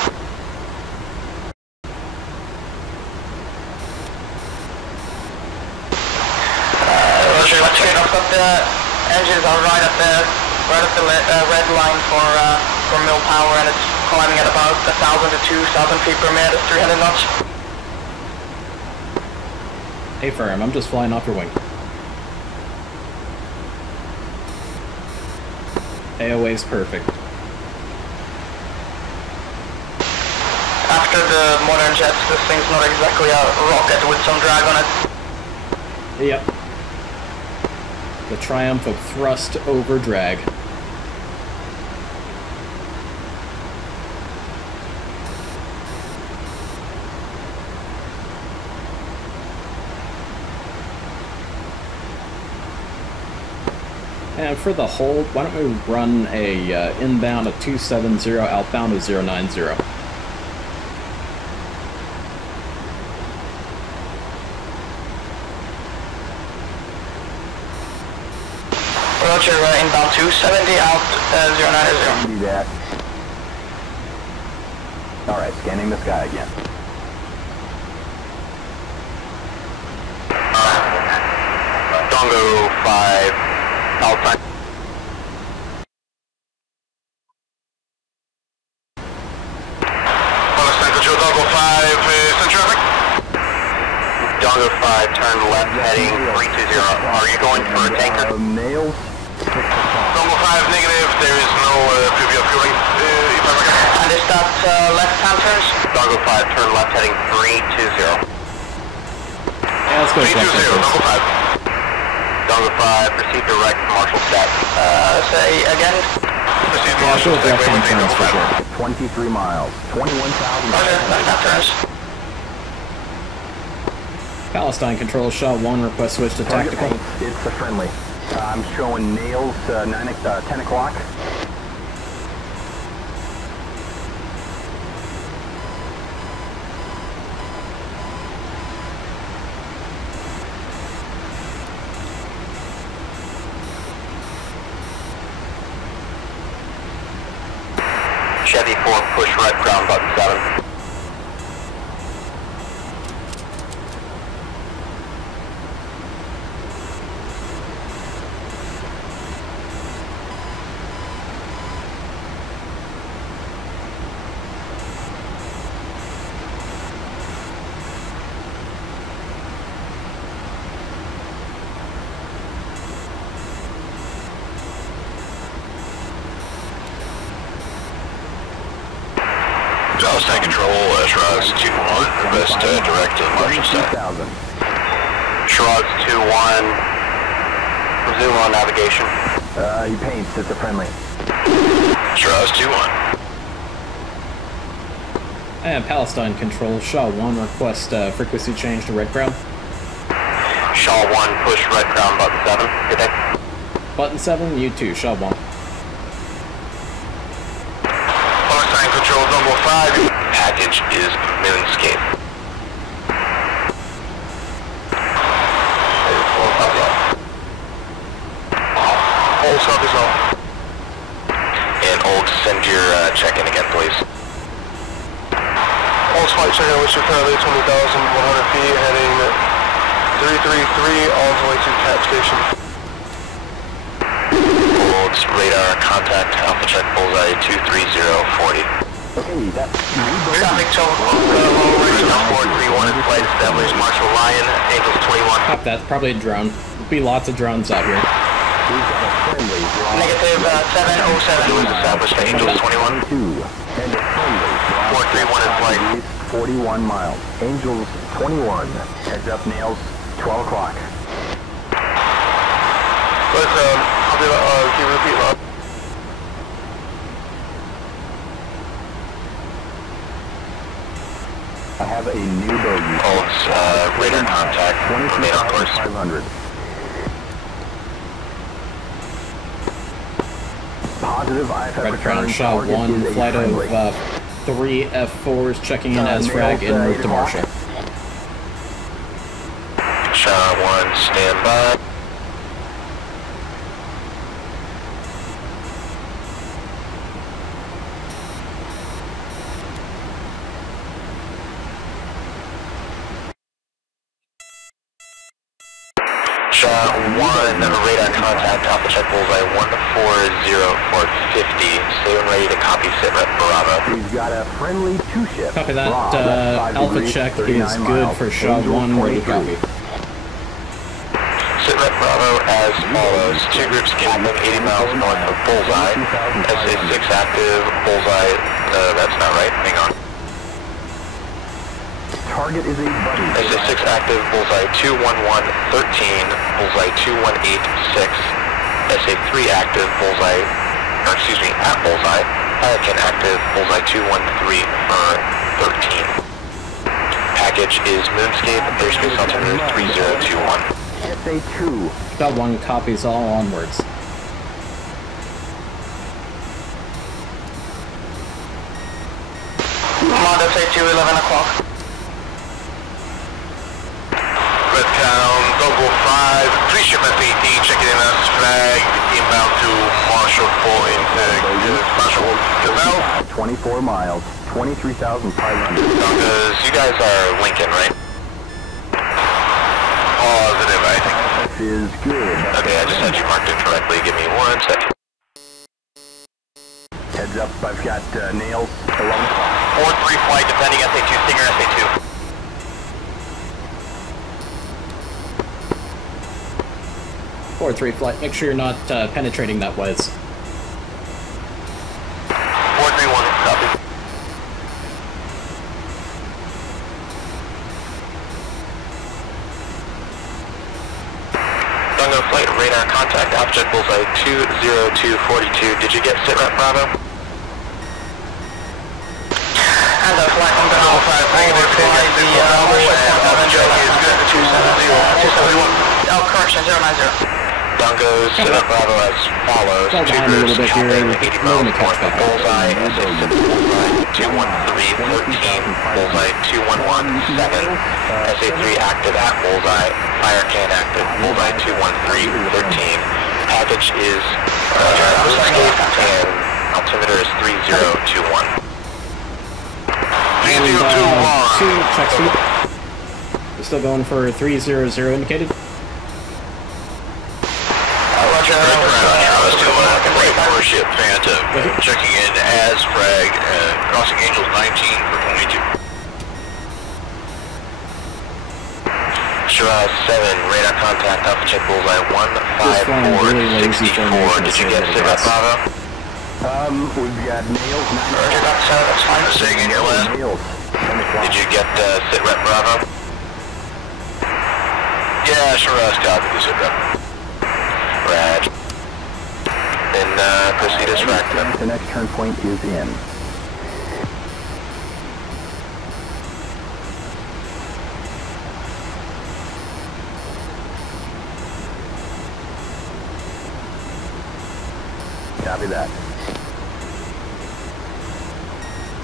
Let's get off up the Engines are right at the red line for mill power, and it's climbing at about 1,000 to 2,000 feet per minute at 300 knots. Hey firm, I'm just flying off your wing. AOA's perfect. After the modern jets, this thing's not exactly a rocket with some drag on it. Yep. The triumph of thrust over drag. And for the hold, why don't we run a inbound of 270, outbound of 090. Roger, inbound 270, out 090. Do that. Alright, scanning the sky again. Dongo 5, outside. Understand control, Dongo 5, send traffic. Dongo 5, turn left heading 320. Are you going for a tanker? Nails. Dongo 5, negative, there is no preview of fueling. And is that left-hand turns? Dongo 5, turn left heading 320. Yeah, let's go 320, Dongo 5. Dongo 5, proceed direct, marshal set. Say again? Proceed Yeah, marshal sure, set, left-hand turns for sure. 23 miles. 21,000. Roger, left-hand turns. Palestine Control, Shah 1, request switch to Target tactical. paint, it's a friendly. I'm showing nails 10 o'clock. Chevy 4, push right ground button 7. Docent control, Shrouds 2-1, request direct to the marshal set. Shrouds 2-1, resume on navigation. He paints, it's a friendly. Shrouds 2-1. And Palestine Control, Shah 1, request frequency change to red ground. Shah 1, push red ground button 7. Good day. Button 7, you too, Shah 1. Palestine Control, Dongo 5, package is moonscape. Old sub is off. And Old, send your check-in again, please. Old flight check-in, which is currently 20,100 feet, heading 333 all the way to Cap Station. Old's radar contact, Alpha check bullseye 23040. Okay, that's Traffic total, low range of 431 in flight established, Marshal Lion, Angels 21. Cop that, probably a drone. There'll be lots of drones out here. Negative 707. Was established, Angels 21. 431 in flight. 41 miles. Angels 21. Heads up, nails 12 o'clock. Let's, can you repeat that? I have a new bogey. Old's, radar contact, remain on course. 500. Positive IFF Red return. Crown, Shah Target 1, is a flight friendly. of 3 F-4s checking in as frag en route to Marshall. Shah 1, stand by. Shah 1, radar contact, Alpha check bullseye 140 for 50. Stay and ready to copy SITREP Bravo. We've got a friendly 2-ship. Copy that. Alpha check is good for Shah 1. Ready to copy. SITREP Bravo as follows. 2 groups capping 80 miles north of bullseye. SA-6 active, bullseye, that's not right, hang on. Target is a buddy. SA-6 active, bullseye 21113, bullseye 2186. SA-3 active, bullseye, or excuse me, at bullseye. Pelican active, bullseye 213 for 13. Package is Moonscape, airspace altimeter 3021. SA-2. Got 1 copies all onwards. Command SA-2, 11 o'clock. Redtown, Dogo 5, 3 ship SAT, checking in as flag, inbound to Marshall Point, Marshall Canal. 24 miles, 23,500. You guys are Lincoln, right? Positive, I think. This is good. Okay, I just had you marked incorrectly. Give me 1 second. Heads up, I've got nails. 11 o'clock. 4-3 flight, defending SA-2, Stinger SA-2. 4-3 flight. Make sure you're not penetrating that whiz. 431, copy. Dungo flight, radar contact, object bullseye 20242. Did you get SITREP Bravo? And the flight on Bravo 5, negative flight, the object is good, 271. Oh, correction, 090. Dungo, SITREP Bravo as follows. 2 groups, capping 80 miles north of bullseye, SA-6 bullseye 21313, bullseye 2117, SA-3 active at bullseye, fire can active, bullseye 21313. Package is Moonscape and altimeter is 3021. 2 check speed. We're still going for 300 indicated. Ship Phantom, checking in as frag, crossing Angels 19 for 22. Shah 7, radar contact, Alpha check bullseye 15464. Did you get SITREP Bravo? We've got nails. Roger, that's fine. Saying in your last. Nails. Did you get SITREP Bravo? Yeah, sure, copy the SITREP. Rad. Then proceed as frag. The next turn point is in. Copy that.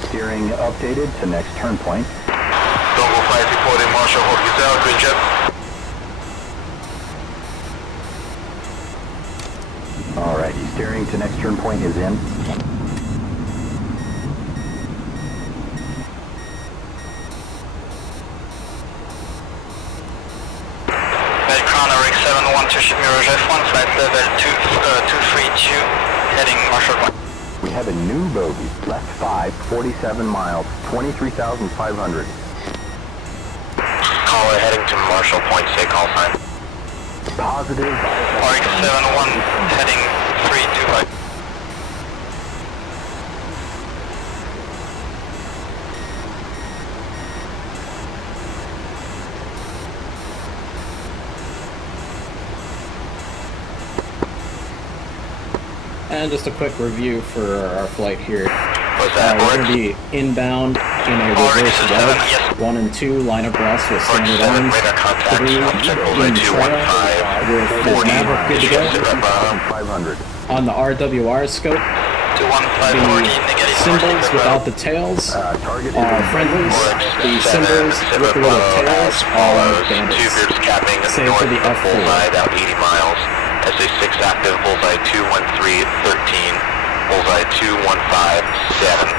Steering updated to next turn point. Dongle 5 reporting Marshall, hold yourself, green jet. Alrighty, steering to next turn point is in. Belgrano Rick 712 ship Mirage F1 flight level 232 heading Marshall Point. We have a new bogey, left 5, 47 miles, 23,500. Caller heading to Marshall Point, say call sign. Positive. RX 71 heading 325. And just a quick review for our flight here. What's that? We're going to be inbound in a reverse wedge. 1 and 2 line abreast with standard arms. 3 in trail with his Maverick good to go. 500. On the RWR scope, the symbols without the tails are friendlies. The symbols with the little tails are bandits. Same for the F-4E. About 80 miles. SA-6 active, bullseye 21313, bullseye 2157.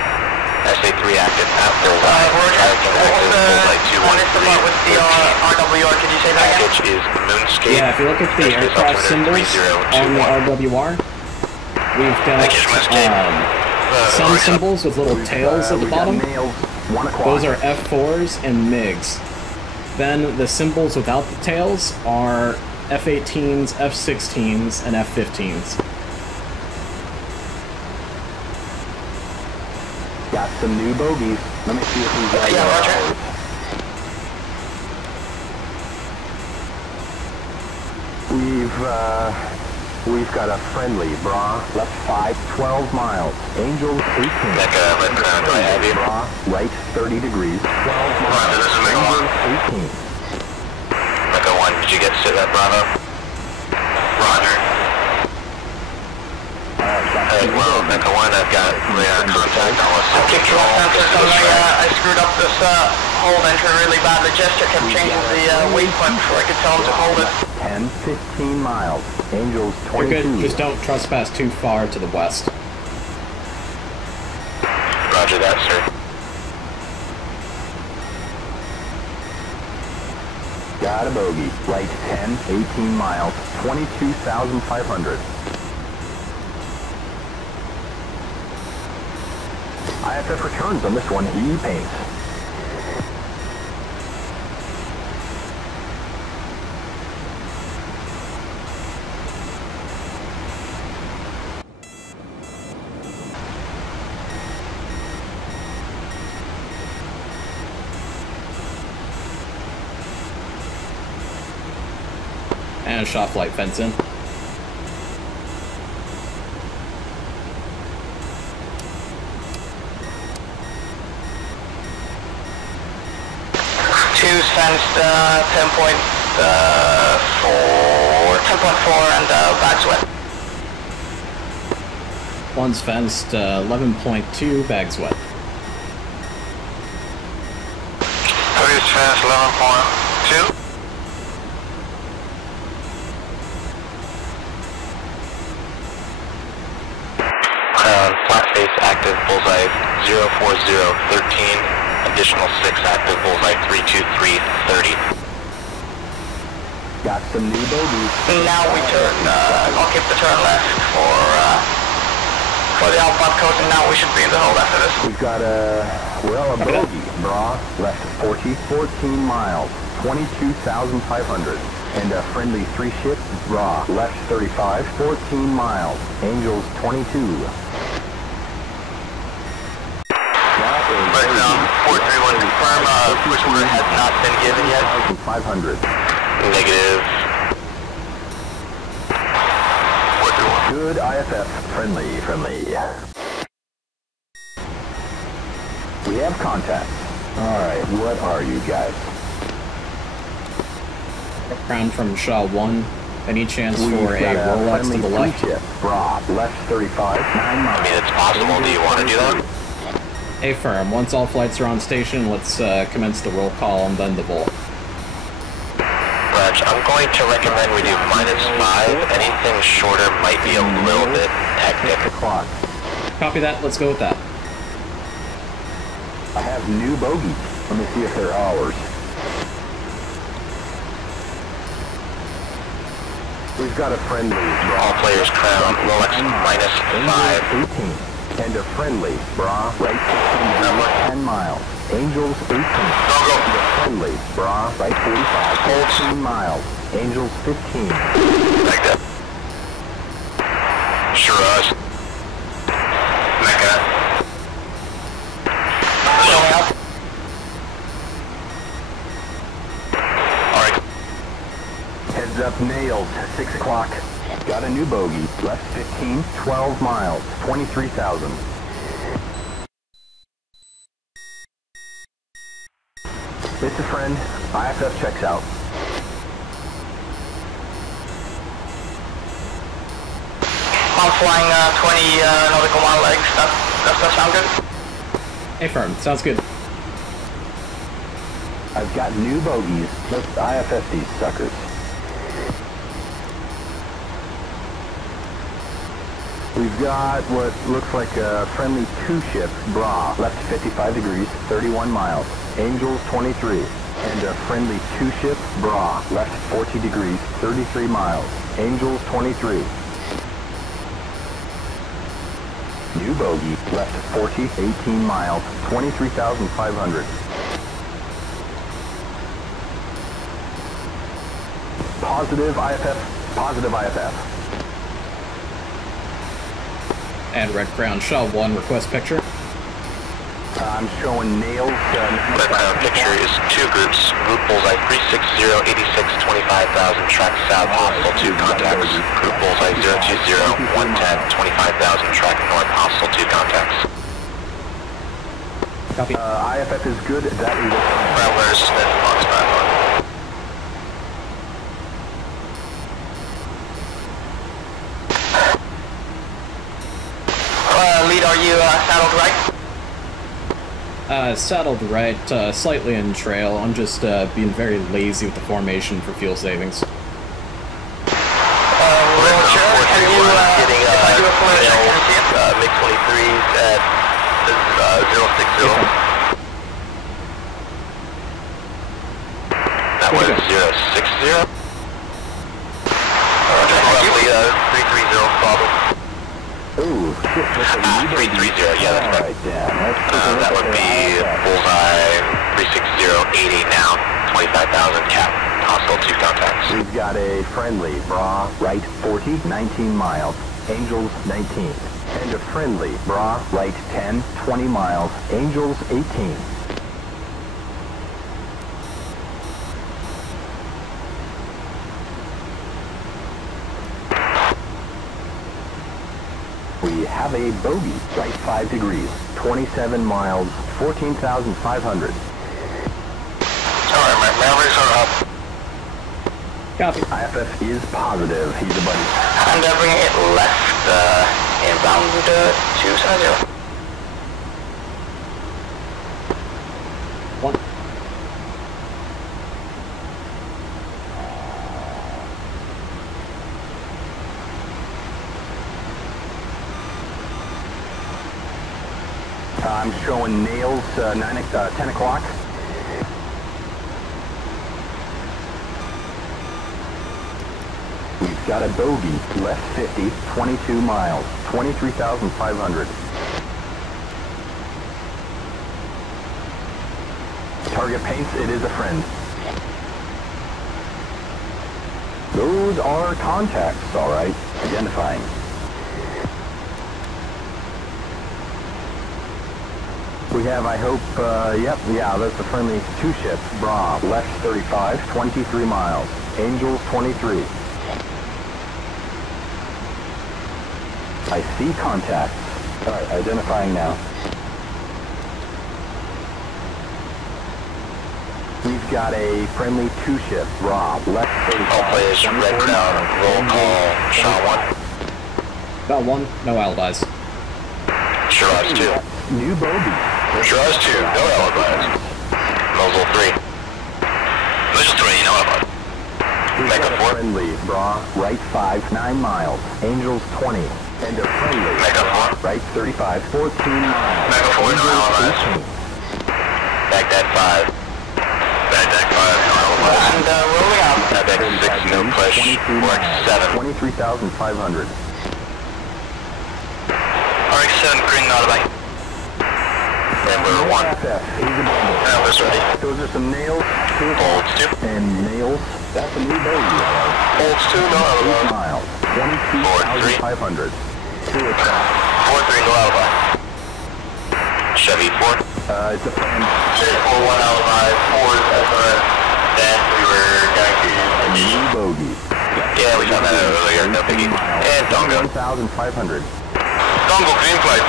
SA3 active after Y. Roger. What was the part with the RWR? Could you say that again? Package is Moonscape. Yeah, if you look at the aircraft symbols on the RWR, we've got some symbols with little tails at the bottom. Those are F4s and MiGs. Then the symbols without the tails are F-18s, F-16s, and F-15s. Got some new bogeys. Let me see if we've got Roger. We've got a friendly, Bra, left 5, 12 miles. Angels 18. Mecca, red crown, do I have you? Bra, right 30 degrees. 12 miles. Roger, this is Mecca 1. Angels 18. Mecca 1, did you get to that Bravo? Roger. Alright, well, Mecca 1, I've got contact on what's Okay, control sensors. I screwed up this hold entry really bad. The gesture kept changing the waypoint before I could tell him to hold it. 10, 15 miles. Angels 22. You're good, just don't trespass too far to the west. Roger that, sir. Got a bogey. Right 10, 18 miles. 22,500. IFF returns on this one. He paints. And a shot flight fence in. Two sensed 10.4 and bags wet. One's fenced 11.2, bags wet. Two's fenced 11.2. Flat face active bullseye 04013, additional 6 active bullseye 32330. Got some new bogeys. Now we turn, I'll keep the turn left for the outbound coast, and now we should be in the hold after this. We've got a bogey. Bra, left 14 miles. 22,500. And a friendly 3-ship, Bra, left 35, 14 miles. Angels 22. Breakdown 431, confirm, push order has not been given yet. 500. Negative. 431. Good IFF, friendly. We have contact. Alright, what are you guys? Crown from Shah 1. Any chance for a Rolex to the left? Bra, left 35, 9 miles. I mean, it's possible. Do you want to do that? Affirm. Once all flights are on station, let's commence the roll call and then the volt. Raj, I'm going to recommend we do -5. Anything shorter might be a little bit hectic. O'clock. Copy that. Let's go with that. I have new bogeys. Let me see if they're ours. We've got a friendly. All players crown, Rolex -5. 18. And a friendly. Bra, right 16, number 10 miles. Angels 18. Don't go. And a friendly. Bra, right 45, 14 miles. Angels 15. Like that. Sure us. Mecca. Showing up. Alright. Heads up, nailed. 6 o'clock. Got a new bogey. Left 15, 12 miles. 23,000. It's a friend. IFF checks out. I'm flying 20 nautical mile legs. Does that sound good? Affirm. Sounds good. I've got new bogeys. Let's IFF these suckers. We've got what looks like a friendly two-ship, Bra, left 55 degrees, 31 miles, Angels 23. And a friendly two-ship, Bra, left 40 degrees, 33 miles, Angels 23. New bogey, left 40, 18 miles, 23,500. Positive IFF, positive IFF. And Red Crown, Shah 1, request picture. I'm showing nails. Red Crown picture is two groups. Group bullseye 360, 86, 25,000, track south, hostile 2 contacts. Group bullseye 020, 110, 25,000, track north, hostile 2 contacts. Copy. IFF is good. That is Travelers, then Foxtrot. Lead, are you saddled right? Saddled right, slightly in trail. I'm just being very lazy with the formation for fuel savings. Roger. Can you, getting if I do a full check, can you see it? MiG-23s at 060. That was 060. Roughly 330 problem. Ooh, shit, that's a 330, yeah, that's right. That would be bullseye 360, 80 now, 25,000 cap, hostile 2 contacts. We've got a friendly, Bra, right 40, 19 miles, Angels 19. And a friendly, Bra, right 10, 20 miles, Angels 18. We have a bogey, right 5 degrees, 27 miles, 14,500. Alright, my memories are up. Copy. IFF is positive. He's a buddy. And bringing it left, inbound 270. 1. I'm showing nails 10 o'clock. We've got a bogey, left 50, 22 miles, 23,500. Target paints, it is a friend. Those are contacts, all right. Identifying. We have, I hope, yeah, that's a friendly two-ship, Bra, left 35, 23 miles, Angels 23. I see contacts. All right, identifying now. We've got a friendly two-ship, Bra, left 35. All players, Red Crown, roll call, Shah 1. Got 1, no alibis. Shiraz 2. New bogey. Shiraz 2, no alibis. Mosul 3. Mosul 3, no alibis. Mega 4. Friendly, Bra, right 5, 9 miles, Angels 20. And a friendly, Mega 4. right 35, 14 miles. Mega 4, no alibis. Baghdad 5. Baghdad 5, no alibis. And rolling out. Baghdad 6, no push. Work 7. 23,500. RX-7, green alibi. Number 1. Numbers ready. Those are some nails. Holds 2. And nails. That's a new bogey. Holds 2, no 8 alibi. miles. 22,500. 4-3, no alibi. Chevy 4. It's a friend. 4-1 alibi. 4 is SRS. Then we were going to... New bogey. Yeah, we found that out earlier. No biggie. And Dongo. 1,500. Dongo, green flight.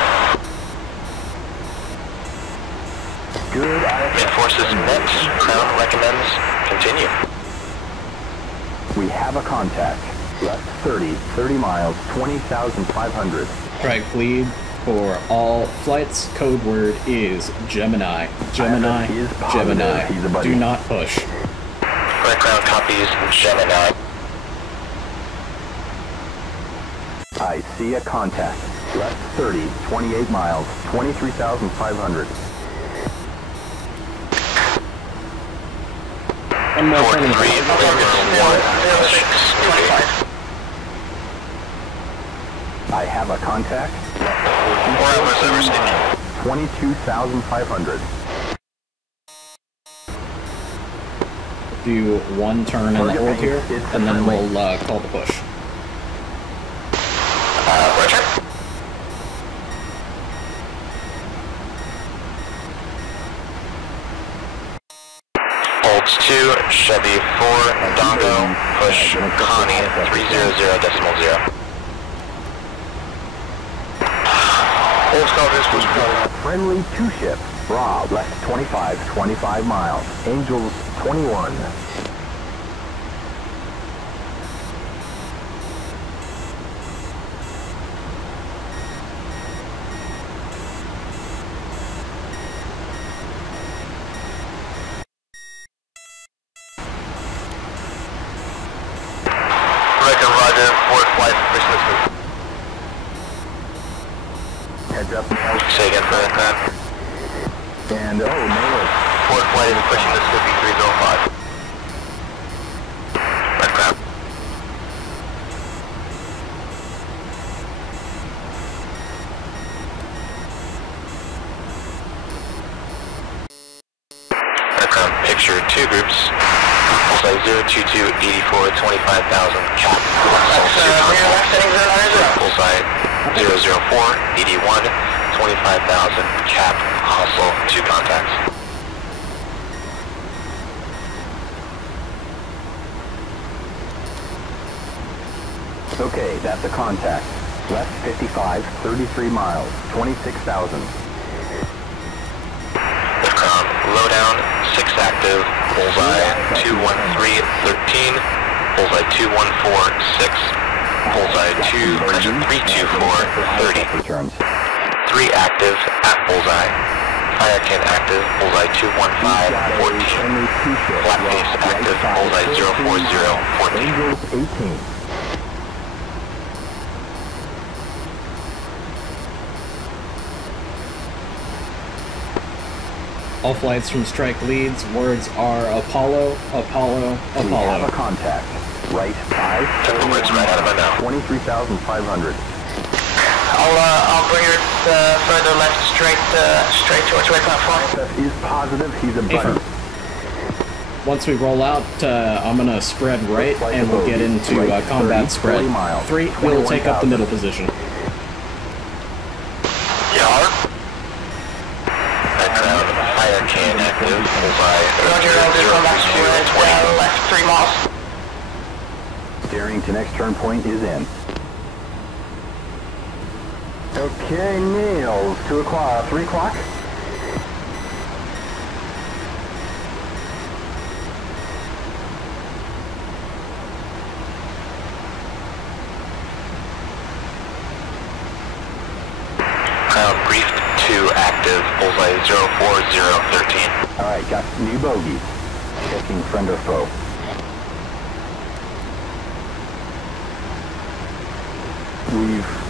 Good. Mid-forces met. Crown recommends continue. We have a contact. Left 30 miles, 20,500. Right, lead for all flights. Code word is Gemini. Gemini, IFF is positive. Gemini. He's a buddy. Do not push. Red Crown copies Gemini. I see a contact. Left 30, 28 miles, 23,500. One more turn in the 0625. I have a contact. Wherever 22,500. do one turn in the hold here, and then we'll call the push. Roger. Holds 2, Chevy 4, Dongo, push Connie 300.0. Holds call this push call. Friendly 2-ship. Raw, left 25 miles. Angels 21. Roger, forward flight, Christmas. Heads up, nails. Say again for aircraft. And, oh, nails. Forward flight is pushing the Slippy 305. Aircraft. Aircraft, picture 2 groups. Flight 022, 84, 25,000, cap. Bullseye 004, 81, 25,000, cap, hustle, 2 contacts. Okay, that's a contact. Left 55, 33 miles, 26,000. Lowdown, 6 active, bullseye 213, 13, bullseye 214, 6, bullseye 324, 30. Returns. 3 active at bullseye, fire can active, bullseye 215, 14, flat face active, bullseye 040, 14. Angels 18. All flights from strike leads, words are Apollo, Apollo, We have a Apollo. contact. Right 5, Words right out of my mouth. 23,500. I'll bring it further left, straight towards right platform. That is positive. He's a Affirm. buddy. Once we roll out, I'm gonna spread right, and we'll get into combat spread. 3, we'll take up the middle position. Yard. Background, fire can active, bullseye Roger, I'll just come back to left 3 miles. Steering to next turn point is in. Okay, nails. 2 o'clock, 3 o'clock. briefed 2 active, bullseye 04013. Alright, got new bogeys. Checking friend or foe.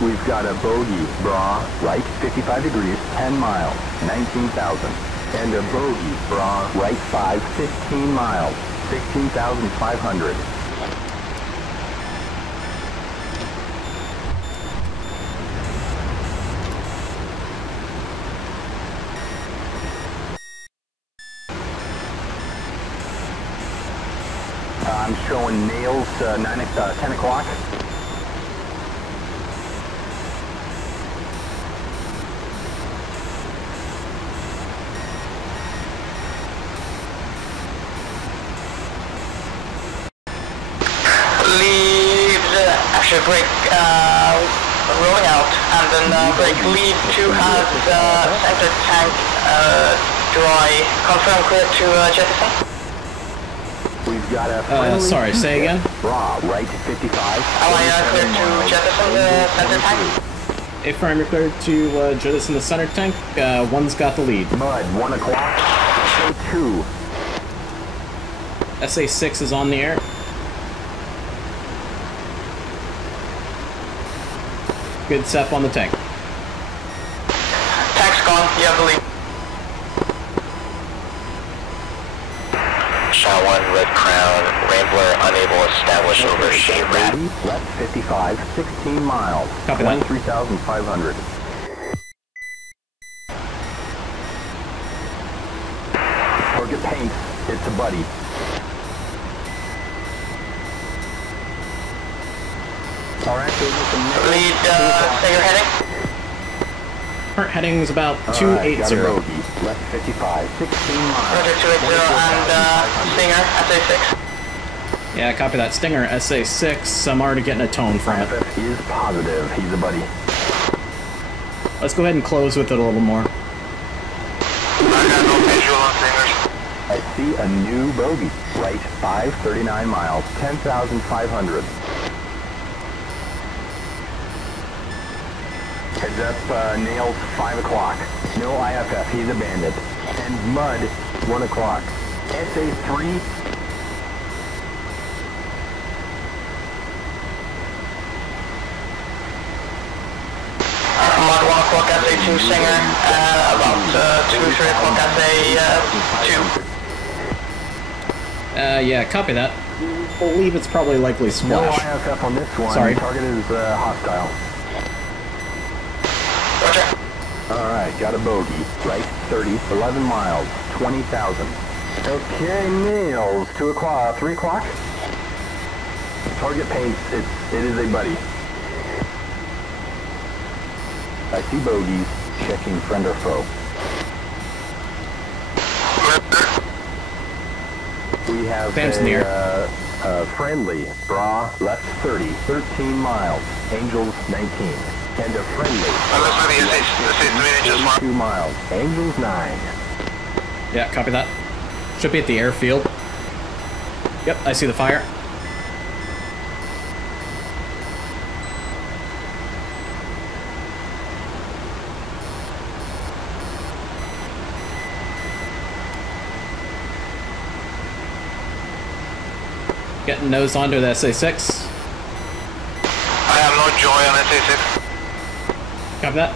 We've got a bogey, bra, right 55 degrees, 10 miles, 19,000. And a bogey, bra, right 5, 15 miles, 16,500. I'm showing nails 10 o'clock. After brake rolling out, and then brake lead 2 has center tank dry. Confirm clear to jettison. We've got a friendly sorry, say again? Raw, right 55. Clear to jettison the center tank. Affirm, you're cleared to jettison the center tank. One's got the lead. Mud, 1 o'clock. 2. SA-6 is on the air. Good sep on the tank. Tank's gone, you have the lead. Shah 1, Red Crown, Rambler unable to establish over Shade Rat. Left 55, 16 miles, Copy that. 23,500. Target paint, it's a buddy. Alright, Lead, say your heading. Current heading's about got a 280. bogey. Left 55, 16 miles. Roger, 280 and Stinger, SA6. Yeah, copy that. Stinger, SA6. I'm already getting a tone from it. IFF is positive, he's a buddy. Let's go ahead and close with it a little more. I got no visual on Stingers. I see a new bogey. Right, 539 miles, 10,500. Heads up, Nails, 5 o'clock. No IFF, he's a bandit. And Mud, 1 o'clock. SA3. Mud 1 o'clock SA2 Stinger, about 2 or 3 o'clock SA2. Yeah, copy that. Believe it's probably likely No splash. IFF on this one. Sorry. Target is hostile. Roger. Alright, got a bogey. Right, 30, 11 miles, 20,000. Okay, Nails, 2 o'clock, 3 o'clock? Target paints, it is a buddy. I see bogeys, checking friend or foe. We have Bam's in the air. a friendly, Bra, left 30, 13 miles, Angels 19. And a friendly, Let's do the SA3 just mark. 2 miles, Angels 9. Yeah, copy that. Should be at the airfield. Yep, I see the fire. Getting nose onto the SA6. I have no joy on SA6. Copy that.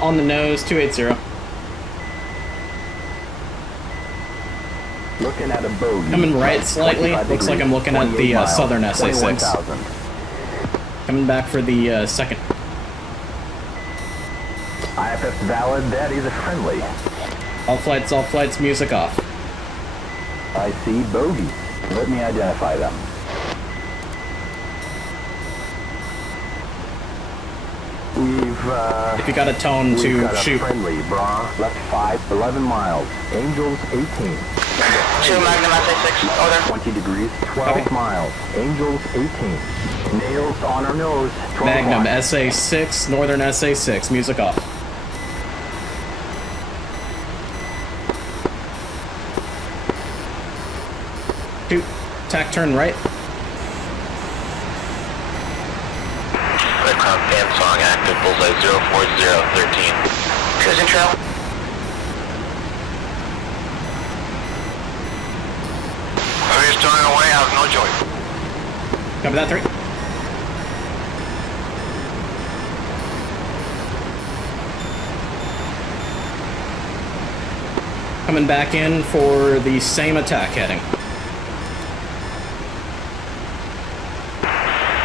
On the nose, 280. Looking at a bogey. Coming right slightly. 25 Looks like I'm looking at the 28 miles, southern SA6. 21,000. Coming back for the second. IFF's valid, that is a friendly. All flights, music off. I see bogeys. Let me identify them. If you got a tone We've to got a shoot. friendly, Bra, left 5, 11 miles, Angels 18. 2 Magnum SA6, order. 20 degrees, 12 Copy. miles, Angels 18. Nails on our nose, 12 Magnum, o'clock. SA6, Northern SA6, music off. Shoot. Tack turn right. Red Crown Pan Song active, bullseye 04013. Cruising trail. If he's turning away, I have no joy. Copy that, 3. Coming back in for the same attack heading.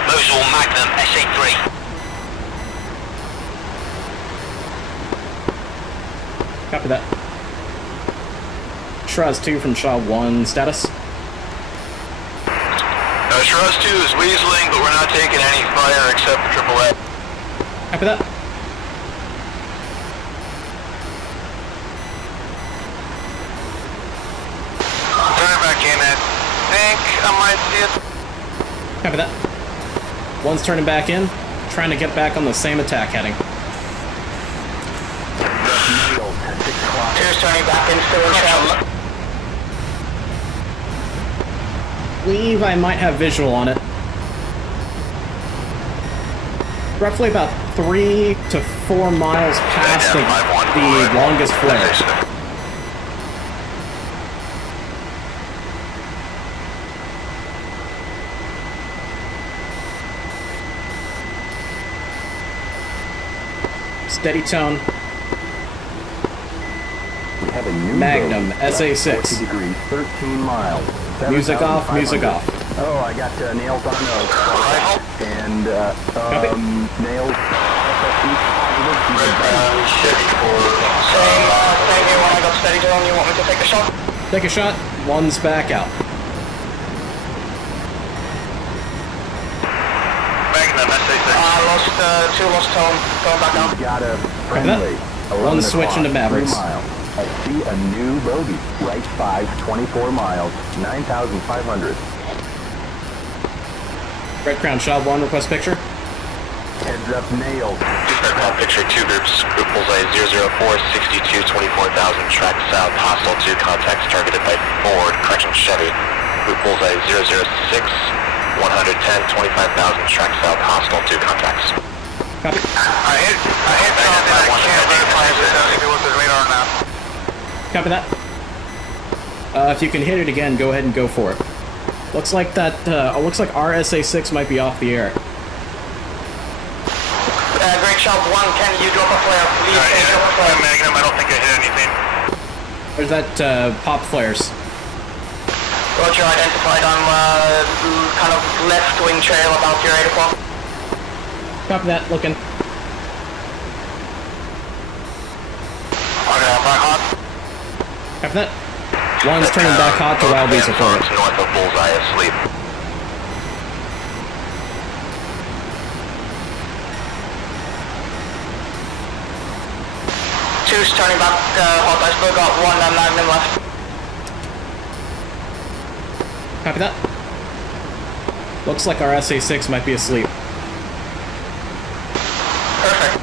Visual Magnum SA3. Copy that. Shraz 2 from Shah 1, status. Shraz 2 is weaseling, but we're not taking any fire except for AAA. Copy that. Turning back in, I think I might see it. Copy that. One's turning back in, trying to get back on the same attack heading. Nails, 6 o'clock. 2's turning back in, still in trail. Believe I might have visual on it. Roughly about 3 to 4 miles past the longest flare. Steady tone. We have a new Magnum, bogey, SA6. 40 degrees, 13 miles. Music off, 7,500. music off. Oh, I got nails on nose. And, nails. Steady for... Same here when I got steady tone. You want me to take a shot? Take a shot. One's back out. Magnum, SA6. Lost, 2 lost tone. Going back out. Got a friendly. One switch into Mavericks. 3 miles. I see a new bogey. Right 5, 24 miles, 9,500. Red Crown Shah 1, request picture. Heads up, nails. Aircraft picture 2 groups. Group bullseye 004, 62, 24,000. Track south. Hostile 2 contacts targeted by Ford. Correction, Chevy. Group bullseye 006, 110, 25,000. Track south. Hostile 2 contacts. I Copy. hit something I can't verify if it was the radar or not. Copy that. If you can hit it again, go ahead and go for it. Looks like that. Looks like our SA6 might be off the air. Great shot 1. Can you drop a flare? Please drop a flare. Magnum, I don't think I hit anything. There's that pop flares. Roger, identified. I'm kind of left wing trail about your 8 o'clock. Copy that. Looking. Okay, I'm back hot. Copy that. One's turning back hot to wild diesel for it. North of bullseye asleep. Two's turning back hot. I still got 1 Magnum left. Copy that. Looks like our SA6 might be asleep. Perfect.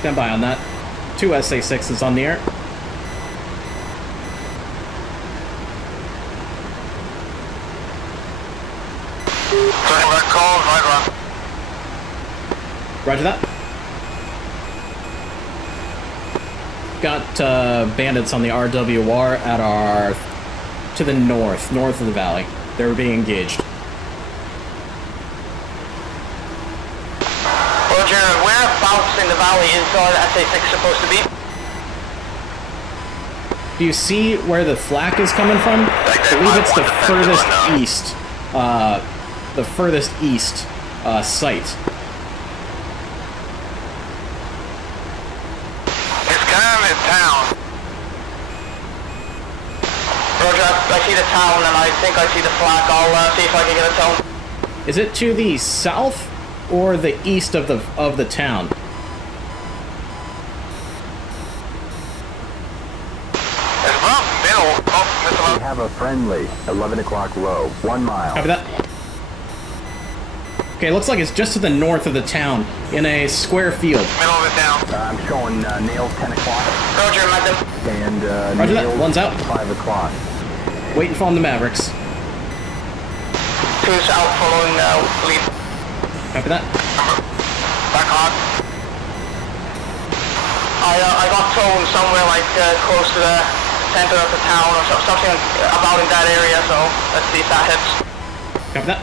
Stand by on that. 2 SA6s on the air. Turning back call, right run. Roger that. Got bandits on the RWR at our... to the north of the valley. They're being engaged. Roger, whereabouts in the valley is our SA6 supposed to be? Do you see where the flak is coming from? I believe it's the furthest east. The furthest east site. It's kind of in town. Roger, I see the town and I think I see the flag. I'll see if I can get a tone. Is it to the south or the east of the town? It's about middle. Oh, it's We about... have a friendly. 11 o'clock low. 1 mile. Copy that. Okay, looks like it's just to the north of the town, in a square field. Middle of the town. I'm showing nails 10 o'clock. Roger, Magnum. And Roger that. nails One's out. 5 o'clock. Waiting for the Mavericks. Two's out following lead. Copy that. Back hot. I got tone somewhere like close to the center of the town or something about in that area, so let's see if that hits. Copy that.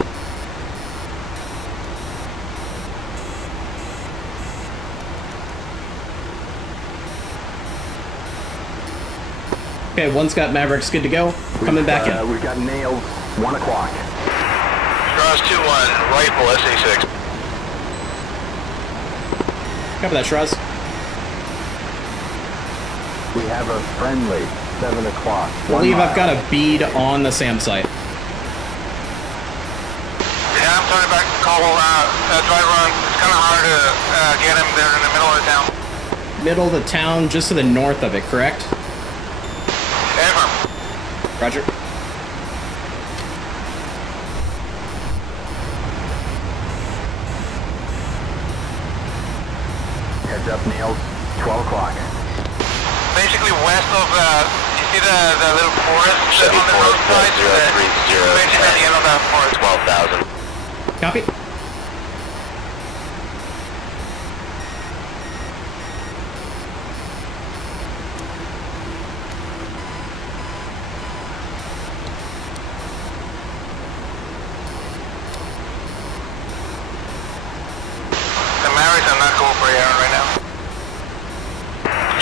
Okay, one's got Mavericks good to go. Coming back in. We've got nails 1 o'clock. Cross 2-1, rifle SA6. Copy that, Shiraz. We have a friendly 7 o'clock. I believe I've got a bead on the SAM site. Yeah, I'm turning back to call dry run. It's kind of hard to get him there in the middle of the town. Middle of the town, just to the north of it, correct? Ever. Roger. Heads up, nails 12 o'clock. Basically west of, you see the little forest Chevy on the Ford roadside? 030, Basically at the end of that forest. 12,000. Copy.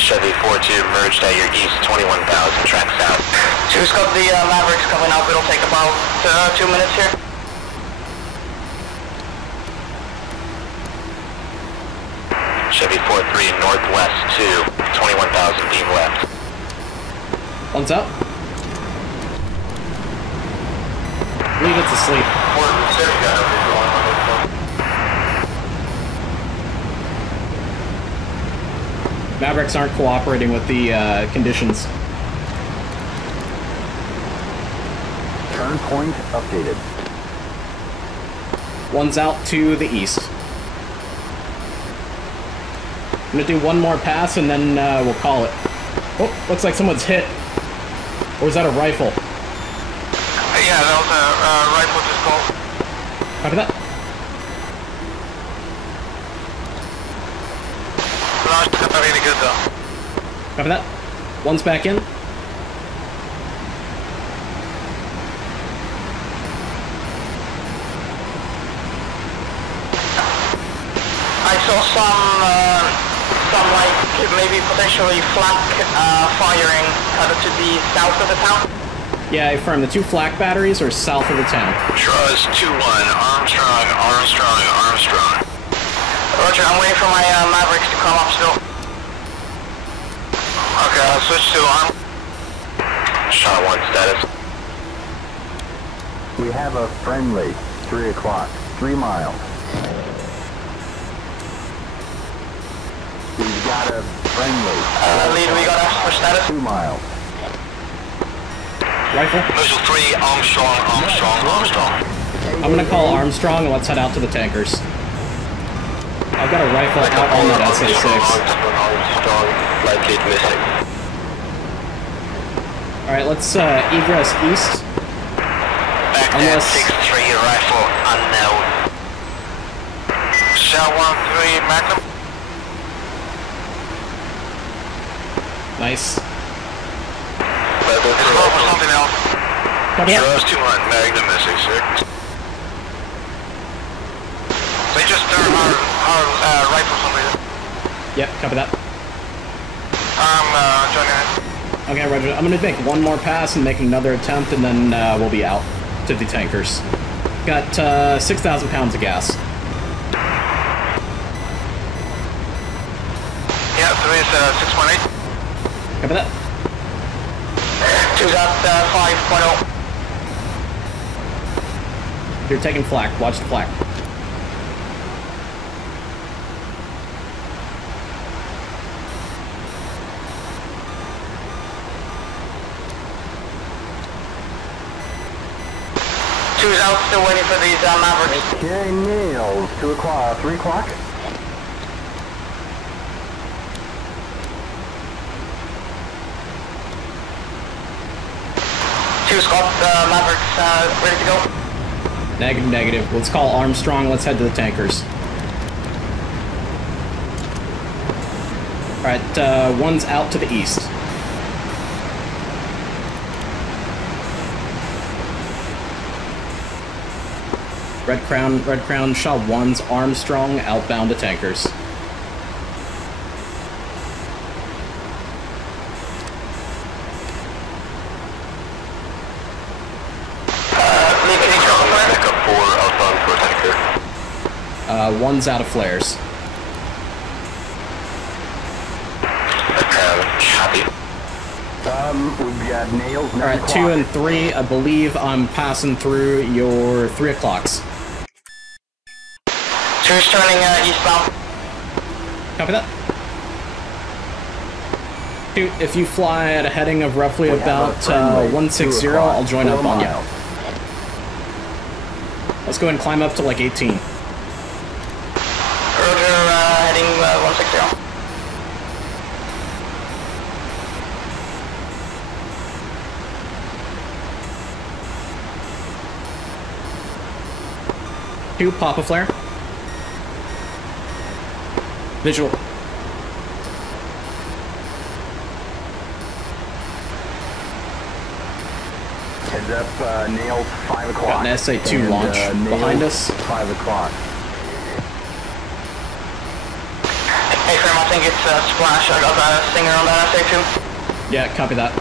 Chevy 42 merged at your east 21,000, track south. Two's got the Mavericks coming up. It'll take about 2 minutes here. Chevy 43 northwest 2, 21,000 beam left. One's up. Leave it to sleep. Mavericks aren't cooperating with the conditions. Turn point updated. One's out to the east. I'm gonna do one more pass and then we'll call it. Oh, looks like someone's hit. Or is that a rifle? Yeah, that was a rifle just called. Copy that. Not really good though. Copy that. One's back in. I saw some like maybe potentially flank firing kind of to the south of the town. Yeah, I affirm. The two flak batteries are south of the town. Trust 2-1, Armstrong. Roger, I'm waiting for my Mavericks to come up still. Okay, I'll switch to arm. Shah 1 status. We have a friendly. 3 o'clock. 3 miles. We've got a friendly. Lead, we got us for status. 2 miles. Rifle. Visual 3, Armstrong. I'm gonna call Armstrong and let's head out to the tankers. I've got a rifle out on that SA-6. Light missing. Alright, let's egress east. Back there, 6-3, rifle unknown. Shah 1-3, Magnum. Nice. Let's go for something else. Copy that. Trust 2-1, Magnum SA-6. They just turned our rifles over here. Yep, copy that. I'm joining it. Okay, Roger. I'm gonna make one more pass and make another attempt, and then we'll be out to the tankers. Got 6,000 pounds of gas. Yeah, 3 is 6.8. Copy that. 2's at 5.0. You're taking flak. Watch the flak. Two's out, still waiting for these Mavericks. Okay, nails. 2 o'clock. 3 o'clock. Two's got Mavericks ready to go. Negative. Let's call Armstrong. Let's head to the tankers. Alright, one's out to the east. Red Crown, Shah 1's Armstrong, outbound to tankers. One's out of flares. Copy. We've got nails. Alright, 2 and 3, I believe I'm passing through your 3 o'clocks. Two's turning eastbound. Copy that. 2, if you fly at a heading of roughly about 160, I'll join up on you. Let's go ahead and climb up to like 18. Roger, heading 160. Two, pop a flare. Visual. Heads up, nails. 5 o'clock. Got an SA-2 launch behind us. 5 o'clock. Hey, very much. think it's Splash. I got a stinger on that SA2. Yeah, copy that.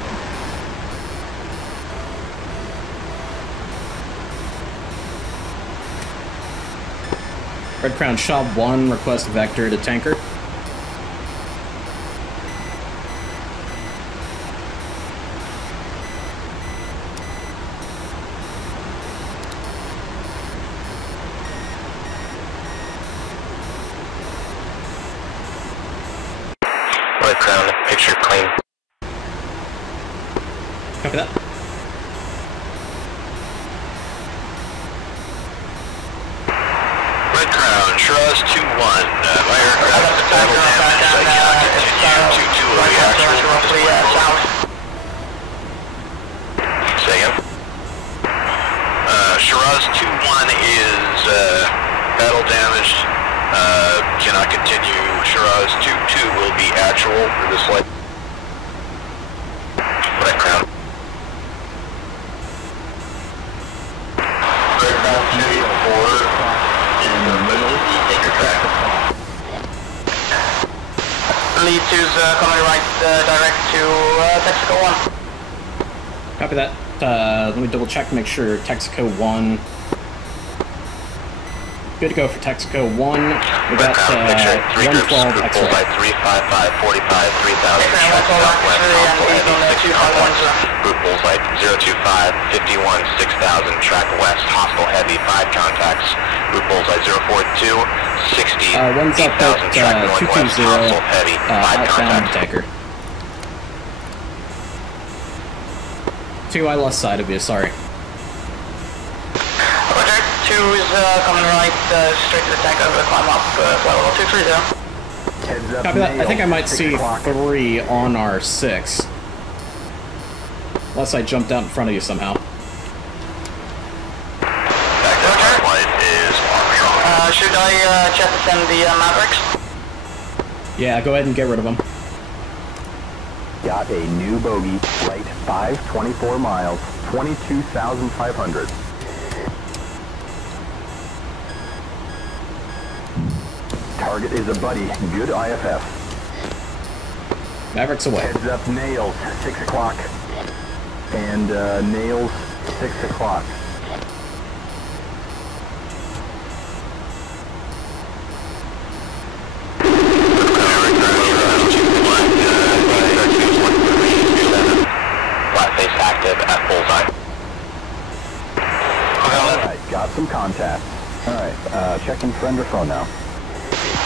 Red Crown Shah 1, request vector to tanker. Red Crown, picture clean. Copy that. Red Crown, Shiraz 2-1. My aircraft is battle damaged. I cannot continue to a reaction. Say again. Shiraz 2-1 is battle damaged. Cannot continue. Shiraz 2-2 will be actual for this flight. Red Crown. Red Crown 2-4 in the middle of the anchor track. Lead 2's coming right direct to Texaco 1. Copy that. Let me double check, make sure Texaco 1. Good to go for Texaco 1. We got 112 X-ray. 355, 45, 3000. Southwest, Route bullseye 025, 51, 6000. Track west, hostile heavy, 5 contacts. Route bullseye 042, 60, one's up 8000. Track at northwest, 220, hostile heavy, 5 outbound contacts. tanker. 2, I lost sight of you, sorry. Roger, 2 is coming right straight to the tank. I'm going to climb up level 230. Heads up, Copy that. I Nail, think I might 6 see o'clock. 3 on our 6. Unless I jumped out in front of you somehow. Active flight is Armstrong. Should I jettison the Mavericks? Yeah, go ahead and get rid of them. Got a new bogey, flight 524 miles, 22,500. Target is a buddy, good IFF. Mavericks away. Heads up, Nails, 6 o'clock. And Nails, 6 o'clock. Flat face active at bullseye. Alright, got some contacts. Alright, checking friend or phone now.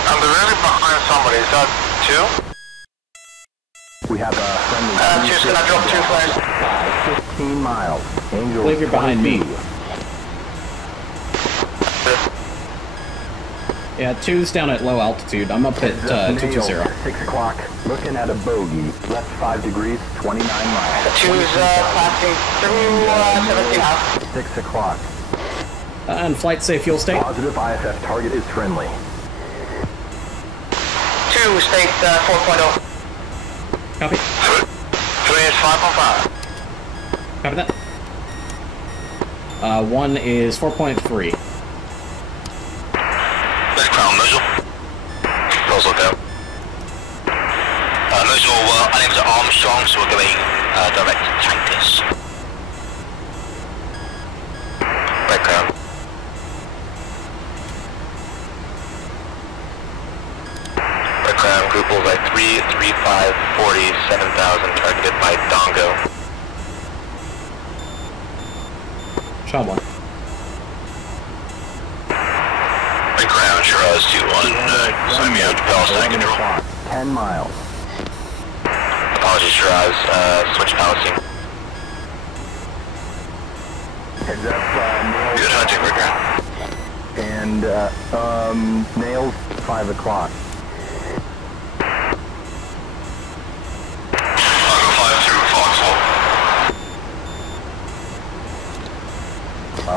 I'm directly behind somebody. Is that 2? We have a friendly... 2's gonna drop 2 flares. 15 miles. Angel, I believe you're behind me. 22. Yeah, 2's down at low altitude. I'm up at 220. 6 o'clock. Looking at a bogey. Left 5 degrees, 29 miles. 2's passing through 17 6 o'clock. And flight safe fuel state. Positive IFF target is friendly. 2 state 4.0. Copy. 3 is 5.5. Copy that. 1 is 4.3. Red Crown, Mosul. Rolls look out. Mosul, I think it's Armstrong, so we're going direct to tankers. Red Crown. Red Crown, group bullseye 3, 35, 40, 7,000, targeted by Dongo. Shah 1. Red Crown, Shiraz 2-1, sign me out to power stack control. 10 miles. Apologies, Shiraz, switch power team. Heads up, Good hunting, Red Crown. And, Nails, 5 o'clock. I'll go 5 through Foxhole.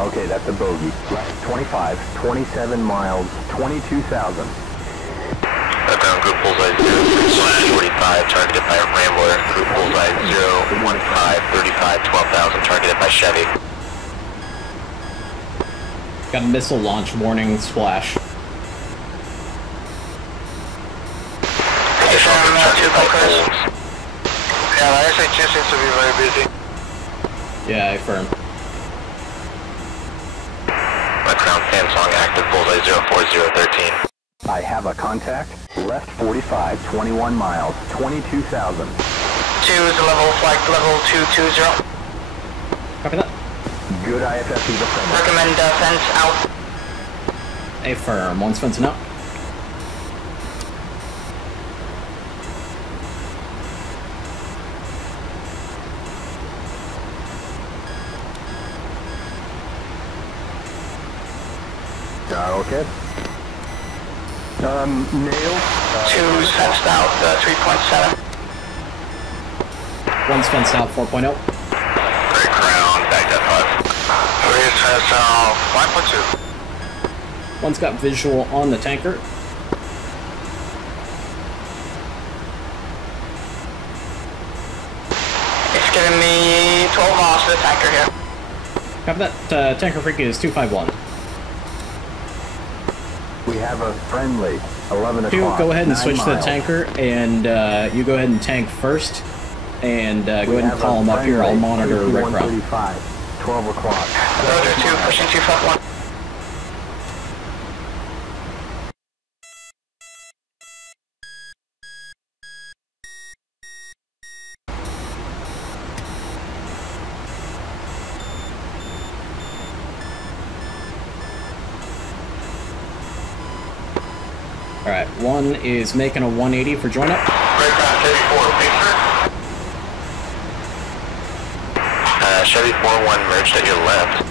Okay, that's a bogey. Left 25, 27 miles, 22,000. Background group bullseye 0, 45, targeted by Rambler. Group bullseye 0, 15, 35, 12,000, targeted by Chevy. Got a missile launch warning splash. bunkers. Yeah, the SHU seems to be very busy. Yeah, I affirm. Red Crown, Samsung, active, bullseye 04013. I have a contact. Left 45, 21 miles, 22,000. 2 is level, flight level 220. Copy that. Good IFFE defender. Recommend fence out. Affirm. One's fencing out. Okay. Nail. 2's fenced out, 3.7. One's fenced out, 4.0. Red Crown, back at 5. 3 is fenced out, 5.2. One's got visual on the tanker. It's giving me 12 miles to the tanker here. Copy that. Tanker freak is 251. We have a friendly. 11 Two, o'clock. go ahead and 9 switch to the miles. tanker, and you go ahead and tank first, and go We ahead have and call a him up here. I'll friendly, monitor Red Crown. 135, 12 o'clock. Roger 2, pushing 251. Alright, one is making a 180 for join up. Red Crown, Chevy 4, picture. Chevy 4-1 merged at your left.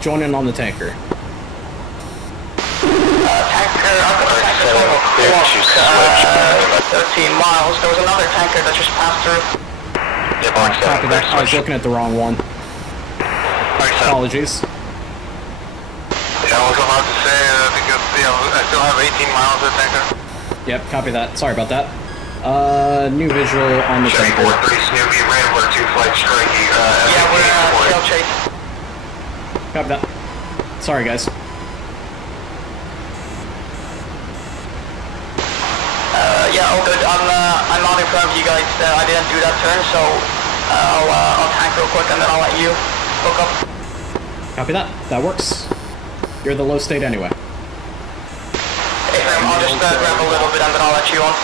Join in on the tanker. Tanker, I've got a tanker about 13 miles. There was another tanker that just passed through. Copy that. I was looking at the wrong one. Apologies. Yeah, I was about to say, I still have 18 miles of tanker. Yep, copy that. Sorry about that. New visual on the Chevy tanker. 4-3 Snoopy, Rambler 2 flight striking. Yeah, we're trail chase. Copy that. Sorry, guys. Yeah, all good. I'm not in front of you guys. I didn't do that turn, so I'll tank real quick and then I'll let you hook up. Copy that. That works. You're the low state anyway. Hey, I'll just grab a little bit and then I'll let you on.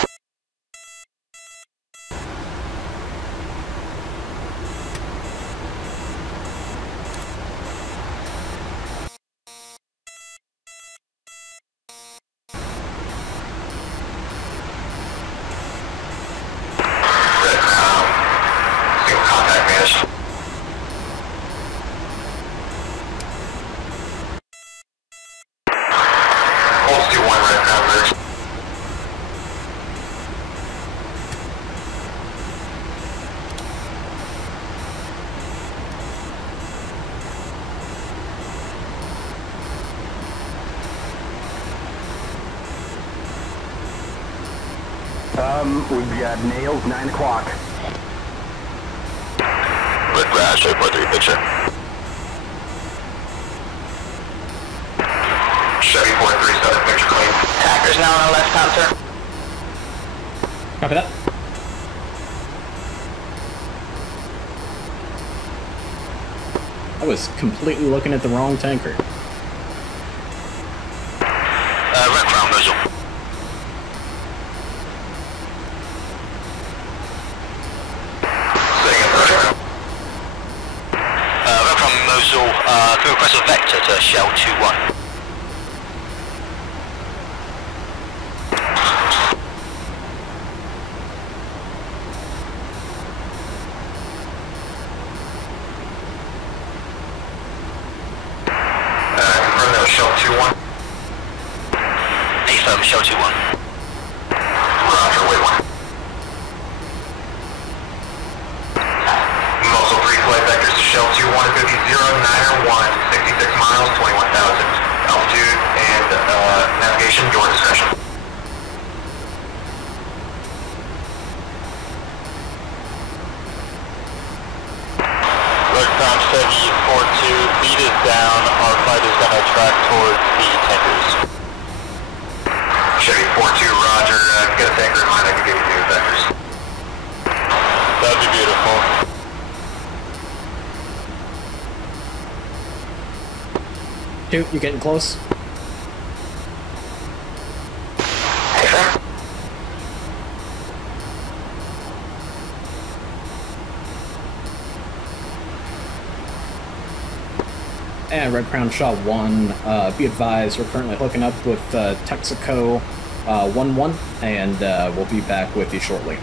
We've got nails, 9 o'clock. Red Crash, 8.3 picture. Chevy 4-3 started picture clean. Tanker's now on the left-hand turn. Copy that. I was completely looking at the wrong tanker. Red Crown, visual. Can we request a vector to Shell 2-1? Confirm that was Shell 2-1. Affirm, Shell 2-1. Roger, wait 1. Muscle 3 flight vectors to Shell 2-1, it's going to be 091 miles, 21,000 altitude, and navigation, your discretion. Roadcrown Chevy 4-2, lead is down. Our flight is going to track towards the tankers. Chevy 4-2, roger. If you got a tanker in mind, I can give you new vectors. That'd be beautiful. Dude, you getting close? And Red Crown Shah 1, be advised, we're currently hooking up with Texaco 1-1, and we'll be back with you shortly.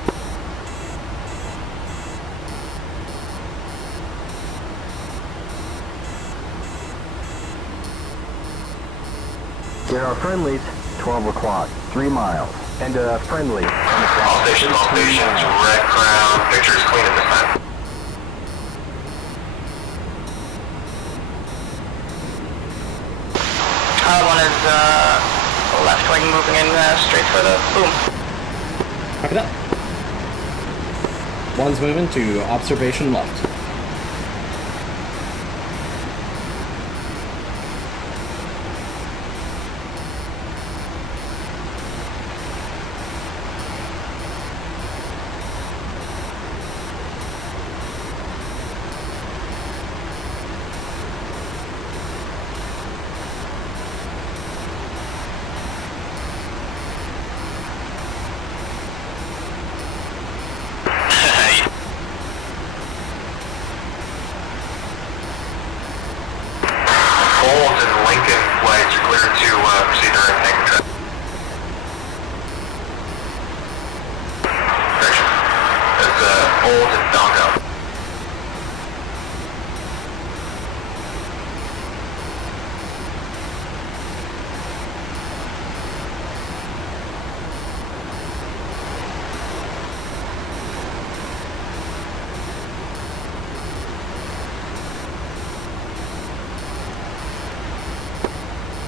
There are friendlies, 12 o'clock, 3 miles, and a friendly. All stations, Red Crown, picture is clean at this time. One is left wing moving in straight for the boom. Copy that. One's moving to observation left.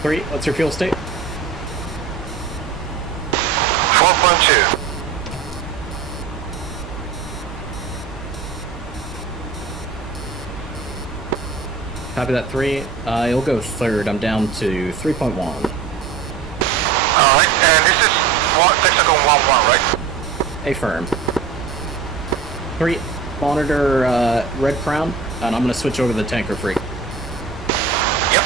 Three, what's your fuel state? 4.2. Copy that 3. You'll go third. I'm down to 3.1. Alright, and this is Texaco 1-1, right? Affirm. 3, monitor Red Crown, and I'm going to switch over to the tanker freak. Yep.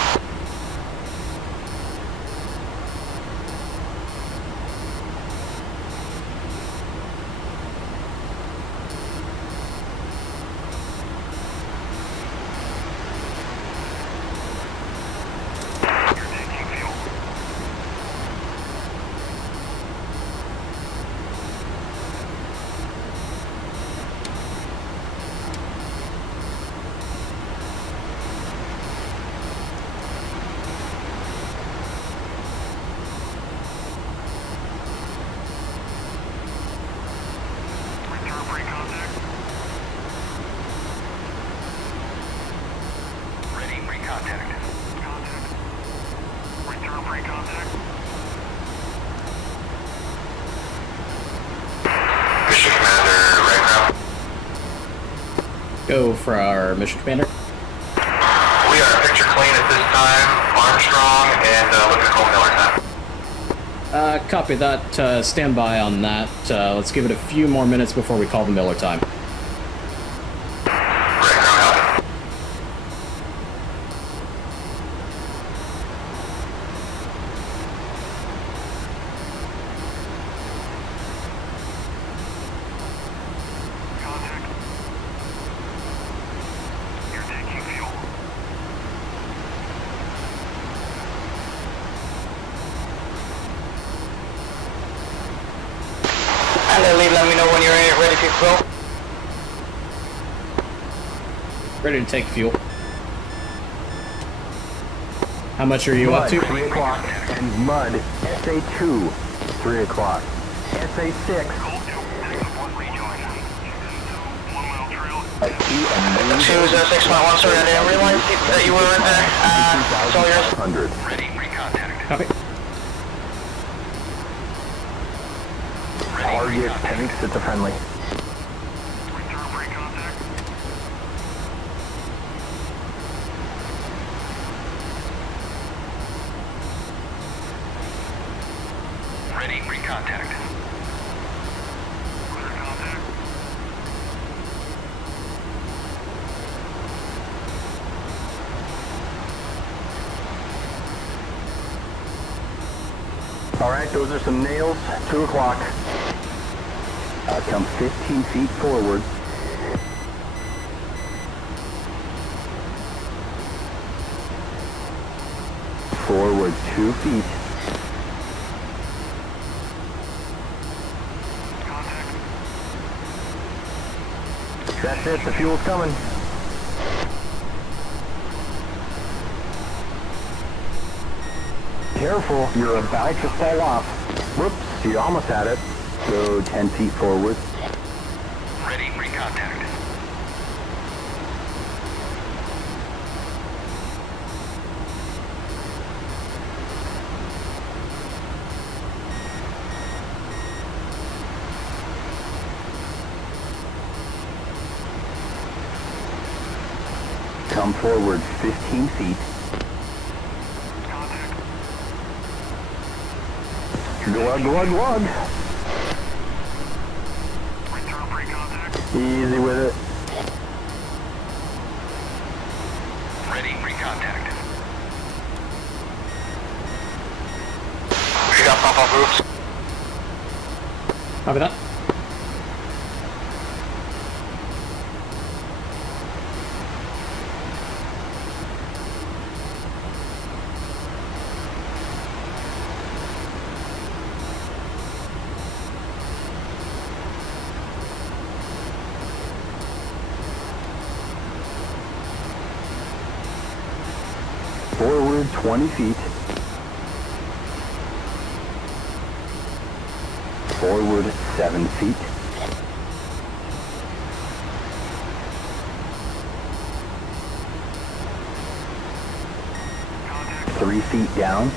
Go for our mission commander. We are picture clean at this time, Armstrong, and looking to call Miller time. Copy that. Stand by on that. Let's give it a few more minutes before we call the Miller time. Let me know when you're ready to go. Ready to take fuel. How much are you Mud, up to? 3 o'clock, and Mud, SA2, 3 o'clock, SA6. I see a new 206.1, sorry, I didn't realize that you were in there. It's all yours. 100. Ready, recontact. Copy. Target tanks, it's a friendly. Return recontact. Ready, recontact. Clear contact. Alright, those are some nails. 2 o'clock. Come 15 feet forward. Forward 2 feet. Contact. That's it, the fuel's coming. Careful, you're about to fall off. Whoops, you almost had it. Go 10 feet forward. Ready, recontact. Come forward 15 feet. Contact. Glug, glug, glug. Return pre-contact. Easy with it. Ready, recontact. We got pop-up groups. Copy that. Forward 20 feet. Forward 7 feet. Contact. 3 feet down.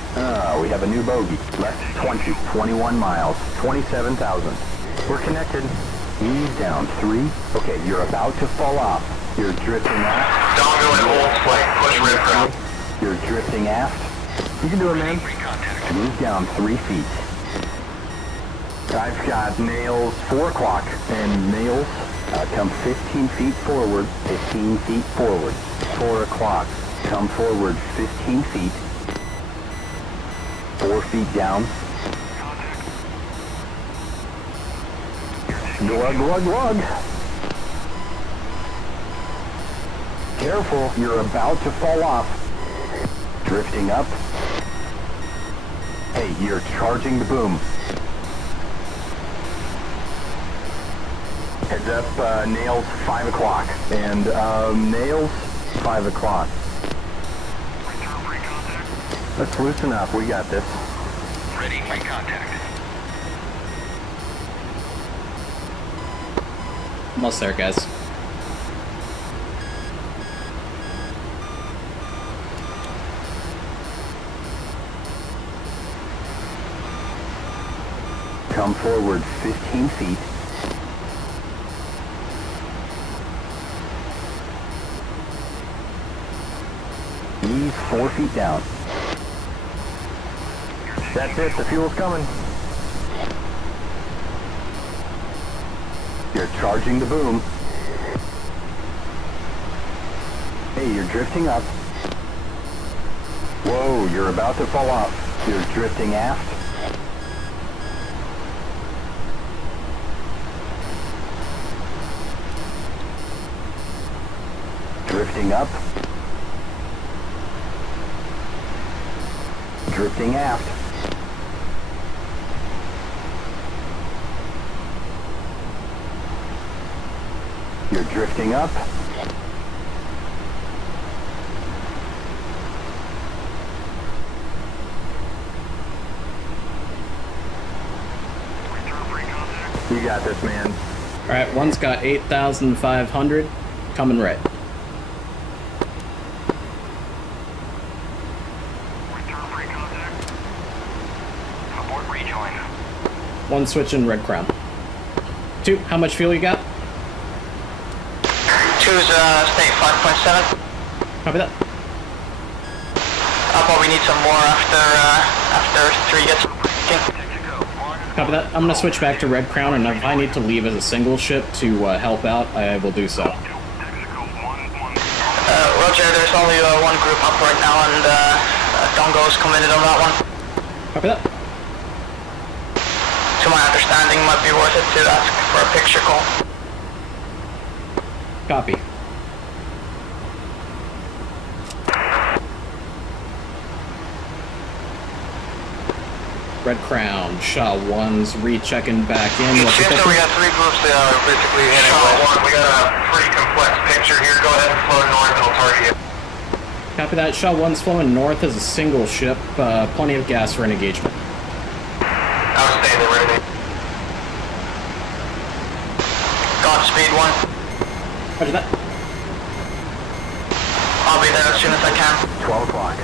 We have a new bogey. Left 20, 21 miles, 27,000. We're connected. Ease down 3. Okay, you're about to fall off. You're drifting aft. Don't go in hold flight. Push red ground. You're drifting aft. You can do it, man. Recontact. Move down 3 feet. I've got nails 4 o'clock and nails come 15 feet forward, 15 feet forward. 4 o'clock. Come forward 15 feet. 4 feet down. Contact. Glug, glug, glug. Careful, you're about to fall off. Drifting up. Hey, you're charging the boom. Heads up, nails 5 o'clock. And nails 5 o'clock. Return pre-contact. Let's loosen up, we got this. Ready, recontact. Almost there, guys. Come forward 15 feet. Ease 4 feet down. That's it, the fuel's coming. You're charging the boom. Hey, you're drifting up. Whoa, you're about to fall off. You're drifting aft. Drifting up. Drifting aft. You're drifting up. Return pre-contact. You got this, man. Alright, one's got 8,500. Coming right. Return free contact. Abort rejoin. 1 switch in Red Crown. 2, how much fuel you got? 2's state 5.7. Copy that. I'll probably need some more after 3 gets working. Copy that. I'm gonna switch back to Red Crown, and if I need to leave as a single ship to help out, I will do so. Roger, there's only one group up right now, and Dongo's committed on that one. Copy that. To my understanding, might be worth it to ask for a picture call. Copy. Red Crown, Shah 1's rechecking back in. What's the Seems that we picture? got 3 groups that are basically heading Shah 1, we got a pretty complex picture here. Go ahead and flow north and I'll target you. Copy that. Shah 1's flowing north as a single ship. Plenty of gas for an engagement. Outstanding, ready. Godspeed 1. Roger that. I'll be there as soon as I can. 12 o'clock.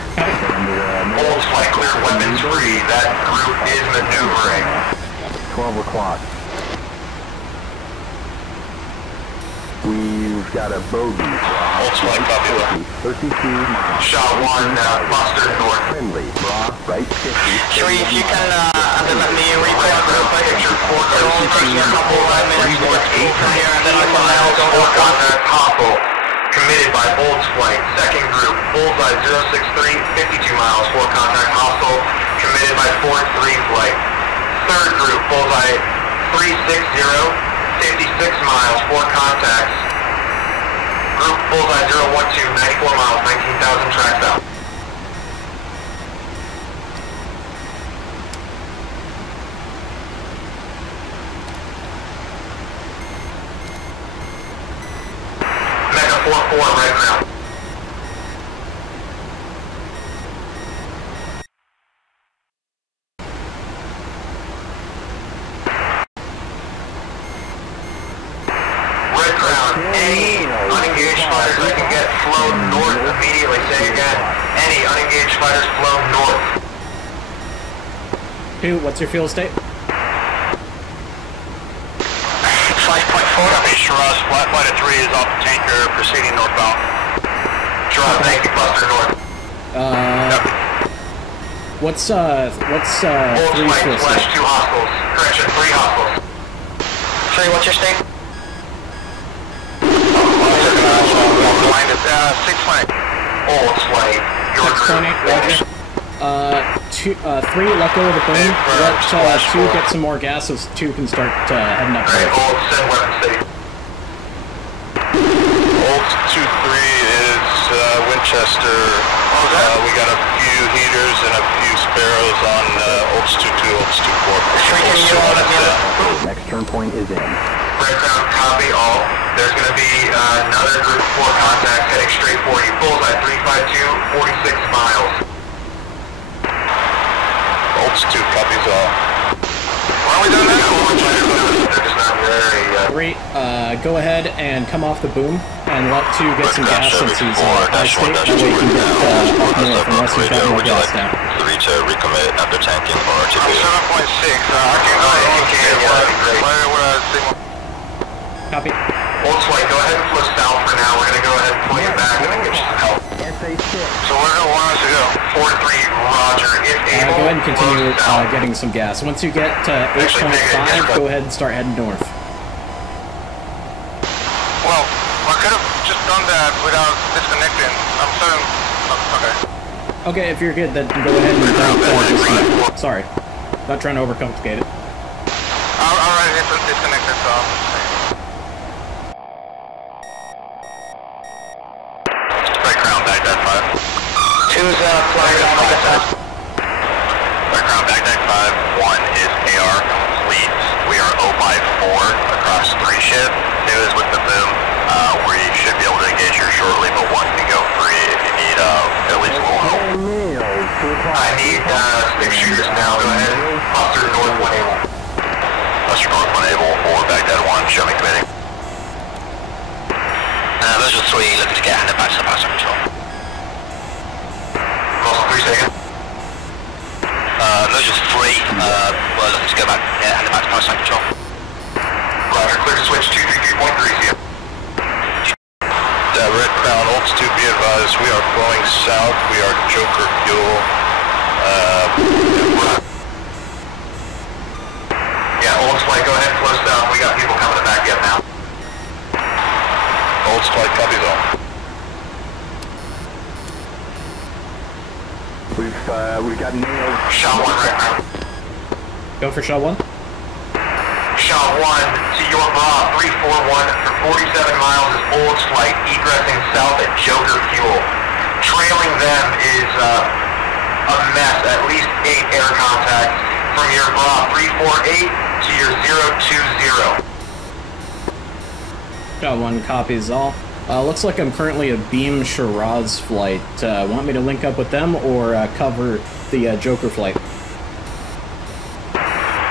Old flight clear, weapons free. That group is maneuvering. 12 o'clock. We've got a bogey. Old flight, copy that. 32 miles. Shot 1, mustard north. Friendly. Raw, right 50. 3, if you can let me replay a group, I can it only takes me a couple of minutes to get from here, and then I can go walk on. Hostile, committed by Old flight. Second group, Bullseye 063, 52 miles, 4 contact hostile, committed by 4-3 flight. Third group, Bullseye 360, 56 miles, 4 contacts. Group Bullseye 012, 94 miles, 19,000 tracks out. Mega 4-4, Red Crown. Red Crown, any unengaged fighters that can get flown north immediately. Say again, any unengaged fighters flown north. 2, what's your fuel state? 5.4. Copy, Shiraz, flat flight of 3 is off the tanker, proceeding northbound. Shiraz, thank you, cluster north. What's 3 Old fuel flight, state? slash 2 hostiles. Correction, 3 hostiles. 3, what's your state? Line is 6 flight. Old flight, your group. 620, Roger. 3, let go of the boom. Let 2 get some more gas so 2 can start heading up. Alright, Old, send weapon state. Old 2-3 is Winchester. We got a few heaters and a few sparrows on Olds 2-2, Olds 2-4. Can you let me know? Next turn point is in. Red Crown, copy all. There's going to be another group 4 contacts heading straight for you. Bullseye 352, 46 miles. Olds 2 copies all. Why are we doing that? They're just not very... 3, go ahead and come off the boom and let 2 get some gas since he's in a high state. That way you can get up north unless he's got more gas now. 3 to recommit after tanking or to I'm 7.6. I can go ahead and get that'd be great. Copy. Old flight, go ahead and flow south for now. We're going to go ahead and pull you back and then get you some help. So where do you want us to go? 4-3, Roger. If able, Go ahead and continue flow south. getting some gas. Once you get to 8.5, go ahead and start heading north. Well, I could have just done that without disconnecting. I'm certain. Okay. Okay, if you're good, then go ahead and don't disconnect. Sorry. Not trying to overcomplicate it. I already disconnected, so Right Crown, Baghdad 5. 2's flying on my side. Right Crown, Baghdad 5. 1 is AR complete. We are 054 across 3 ship. 2 is with the boom. We should be able to engage here shortly, but 1 can go free if you need at least a little help. I need 6 shooters now. Go ahead. Buster North 1 able. Buster North 1 able for Baghdad 1. Show me committing. Shah dispatch to Power Control. Close 3 seconds. No, just 3. We're looking to go back, hand it back to Power Control. Roger, clear to switch 233.3, see ya. Red Crown, Olds 2, be advised, we are flowing south, we are Joker fuel. Yeah, Olds Flight, go ahead and flow south, we got people coming to back you up now. Olds Flight, copies all. We've got nailed. Shah 1 right now. Go for Shah 1. Shah 1 to your bra, 341 for 47 miles is Olds Flight, egressing south at Joker Fuel. Trailing them is a mess, at least 8 air contacts from your bra, 348 to your 020. Shah 1 copies all. Looks like I'm currently a Beam Shiraz flight. Want me to link up with them or cover the Joker flight?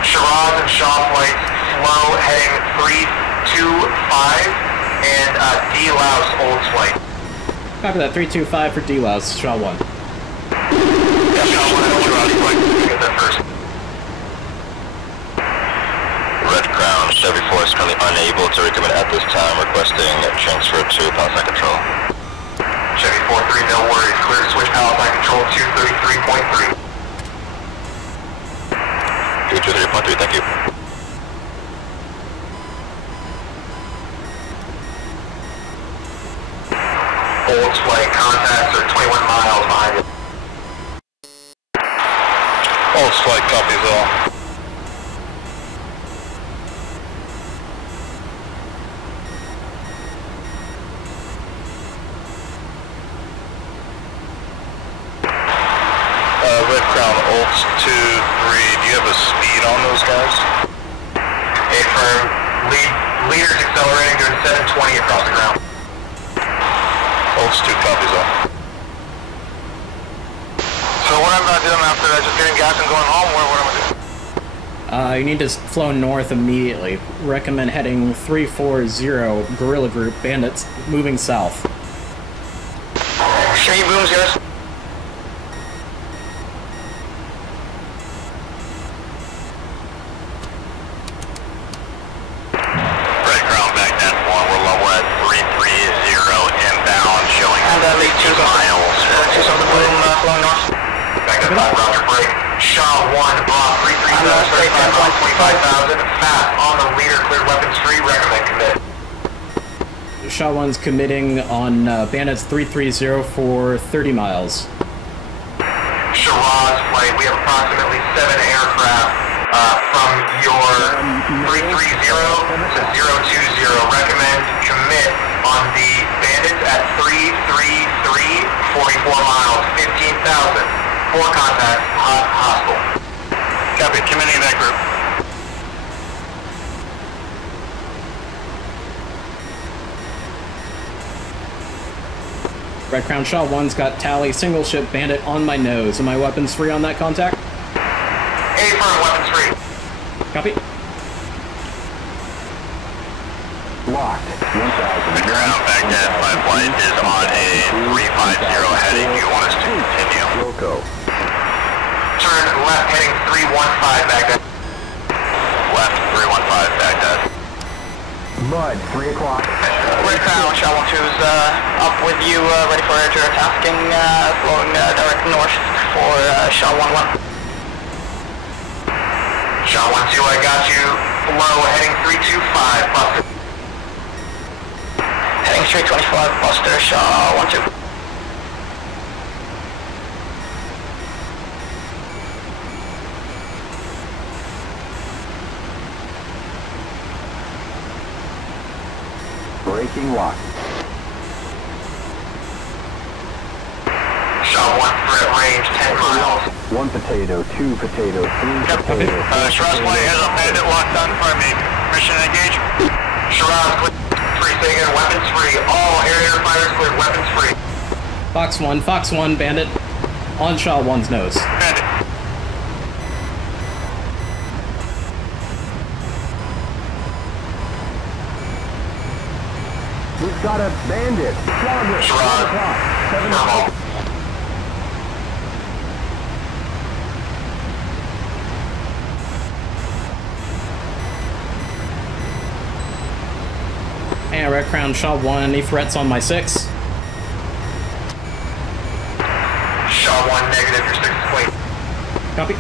Shiraz and Shah flights flow heading 325 and D-Louse Olds Flight. Copy that, 325 for D-Louse, Shah 1. Yeah, Shah 1 and Shiraz flight, get that first. Red Crown, Chevy 4 is currently unable to recommend at this time, requesting transfer to Palisade Control. Chevy 4-3, no worries. Clear to switch Palisade Control 233.3. 233.3, thank you. Olds Flight contacts are 21 miles behind you. Olds Flight, copies all. Red Crown, Olds 2-3, do you have a speed on those guys? Affirm. Leaders accelerating doing 720 across the ground. Olds 2, copies all. So what I'm not doing after that, just getting gas and going home, what am I doing? You need to flow north immediately. Recommend heading 340 Guerrilla Group Bandits, moving south. Show you booms, guys. Red Crown, Baghdad 1, we're level at 330 inbound, showing lead 2 miles. 2 on the boom, flowing north. Baghdad 5, roger break. Shah 1, Bob 335, 25,000. Fast on the leader, clear weapons free. Recommend commit. Shah 1's committing on Bandits 330 for 30 miles. Shiraz flight, we have approximately 7 aircraft from your 330 to 020. Recommend commit on the Bandits at 333, 44 miles, 15,000. 4 contacts, hostile. Copy, committing that group. Red Crown Shah 1's got tally, single ship Bandit on my nose. Am my weapons free on that contact? Affirm, weapons free. Copy. Locked. 1,000. Ground Baghdad 5 flight is on a 350 heading. You want us to continue? Wilco. Turn left heading 315 Baghdad. Left 315 Baghdad. Mud, 3 o'clock. Red Crown, Shah 1-2's up with you, ready for air tasking, flowing direct north for Shah 1-1. Shah 1-2, I got you. Low heading 325, Buster. Heading 325, Buster, Shah 1-2. Breaking lock. Shah 1 threat range 10 miles. 1 potato, 2 potato, 3 potato. Shiraz flight has a bandit locked on for me. Mission engage. Shiraz, free second, weapons free. All air fighters cleared, weapons free. Fox 1, Bandit. On Shah 1's nose. Bandit. We've got a bandit. Squadron. 7 o'clock. Hey, Red Crown Shah 1, any threats on my 6? Shah 1 negative, your 6 is clean. Copy.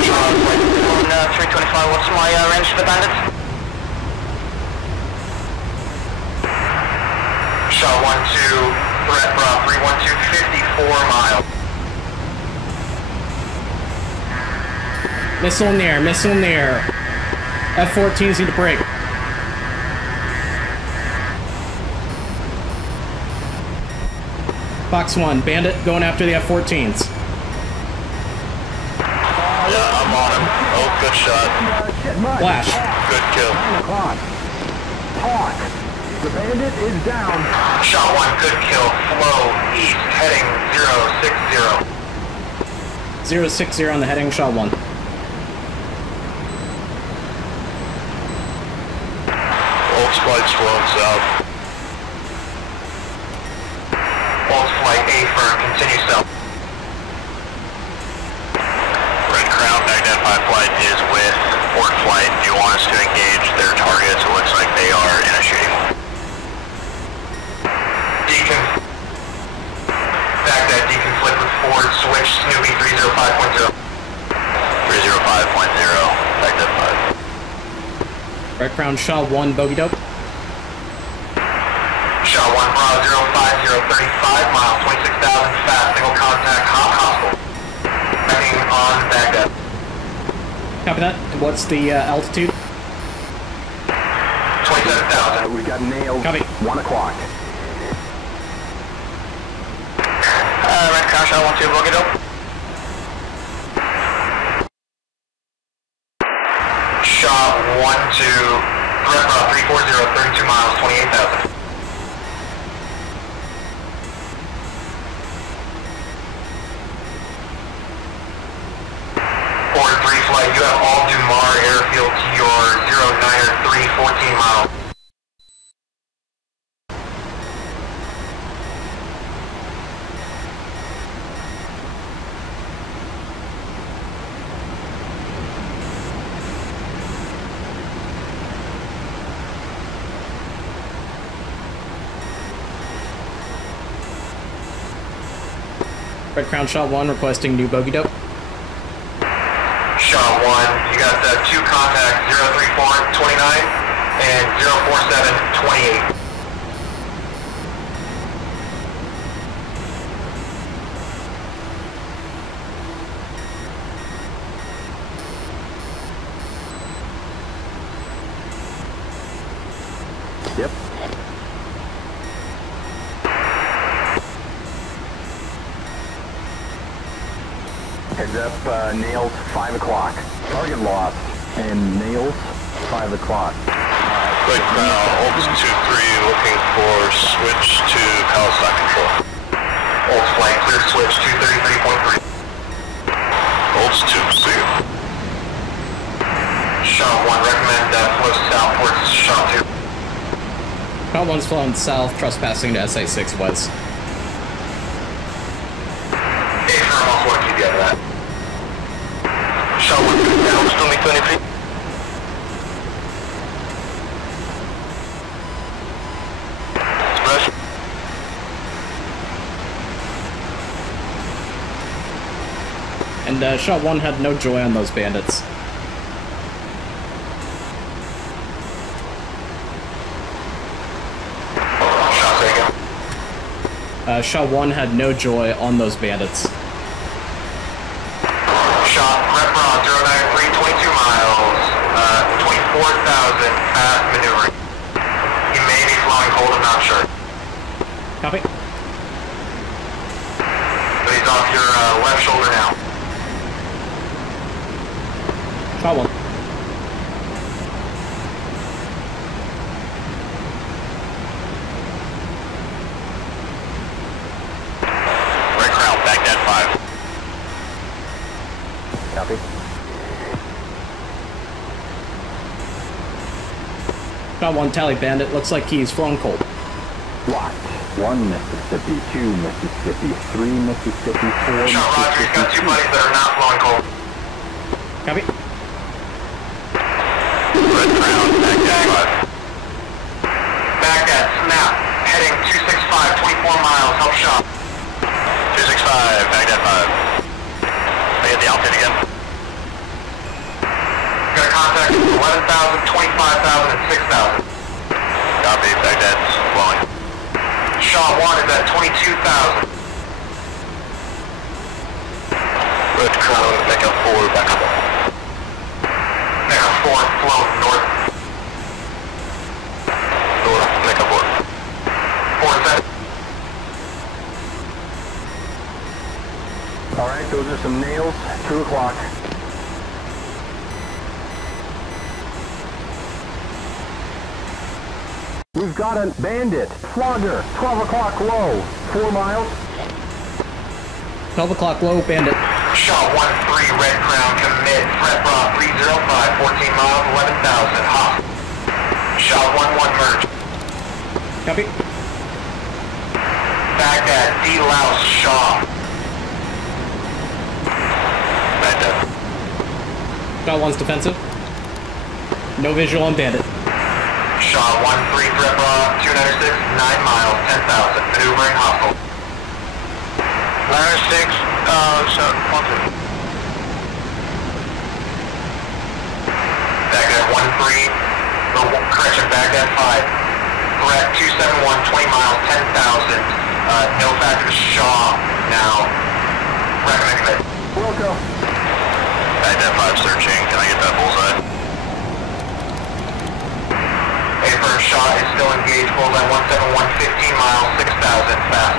Shah 325, what's my range to the bandits? Shah 1-2, threat bra 312, 54 miles. Missile near, missile near. F-14s need to break. Fox 1, bandit going after the F-14s. Yeah, I'm on him. Oh, good shot. Flash. Good kill. 9 o'clock. Talk. The bandit is down. Shah 1, good kill. Flow east, heading 060. 060 on the heading, Shah 1. Old flight's flowing south. Old flight A firm, continue south. Red Crown, Baghdad 5 flight is with Port Flight. Do you want us to engage their targets? It looks like they are in a shooting. Baghdad deconflict with Ford, switch Snoopy 305.0. 305.0, Baghdad 5. Red Crown Shah 1, bogey dope. Shah 1, Bravo 050, 35 miles, 26,000 fast, single contact, hot hostile. Heading on Baghdad. Copy that. What's the altitude? 27,000. We've got nailed. Copy. 1 o'clock. Red Crown Shah 1-2, bogey dope. Shah 1-2, threat bra 340, 32 miles, 28,000. Ford 3 flight, you have all Dhimar airfield to your 093, 14 miles. Red Crown Shah 1 requesting new bogey dope. Shah 1, you got 2 contacts, 034, 29, and 047, 28. Yep. Heads up, nails 5 o'clock. Target lost. And nails 5 o'clock. Right now, Olds 2-3 looking for switch to Palestine control. Old flight, clear switch 233.3. Olds 2, see you. Shah 1, recommend flow south towards Shah 2. Shah 1's flown south, trespassing to SA-6 was. A firm, also want to keep you out of that. Shah 1, good down, still me 20 feet. Smash. And Shah 1 had no joy on those bandits. Shah taken. Shah 1 had no joy on those bandits. Shah, rep bra 093, 22 miles, 24,000, fast maneuvering. He may be flowing cold, I'm not sure. Copy. But he's off your left shoulder now. Shah 1. Red Crown, Baghdad 5. Copy. Got one tally bandit. Looks like he's flown cold. Locked. 1 Mississippi, 2 Mississippi, 3 Mississippi, 4 Shot Roger, he's got 2 buddies that are not flowing cold. Copy. Red Crown, Baghdad 5. Baghdad, snap. Heading 265, 24 miles, help shop. 265, Baghdad 5. I get the altitude again. Got a contact 11,000, 25,000, and 6,000. Copy, Baghdad's flowing. Shot 1 is at 22,000. Red Crown, Takeoff 4, back up. Takeoff 4, flow north. North, Takeoff 4. 4 is at. Alright, those are some nails. 2 o'clock. We've got a bandit. Flogger. 12 o'clock low. 4 miles. 12 o'clock low, bandit. Shot 1-3, Red Crown, commit. Threat bra 305, 14 miles, 11,000. Hop. Shot 1-1, merge. Copy. Baghdad, D-Louse, Shaw. Baghdad. Got one's defensive. No visual on bandit. Shot 1-3, threat bra 296, 9 miles, 10,000. Maneuvering hostile. Ladder 6, shot 1. Baghdad 1-3, correction, Baghdad 5. Threat 271, 20 miles, 10,000. No factor, Shaw now. Recommend commit. Wilco. Baghdad 5 searching. Can I get that bullseye? Affirm, Shaw is still engaged. Bullseye 171, 15 miles, 6,000 fast.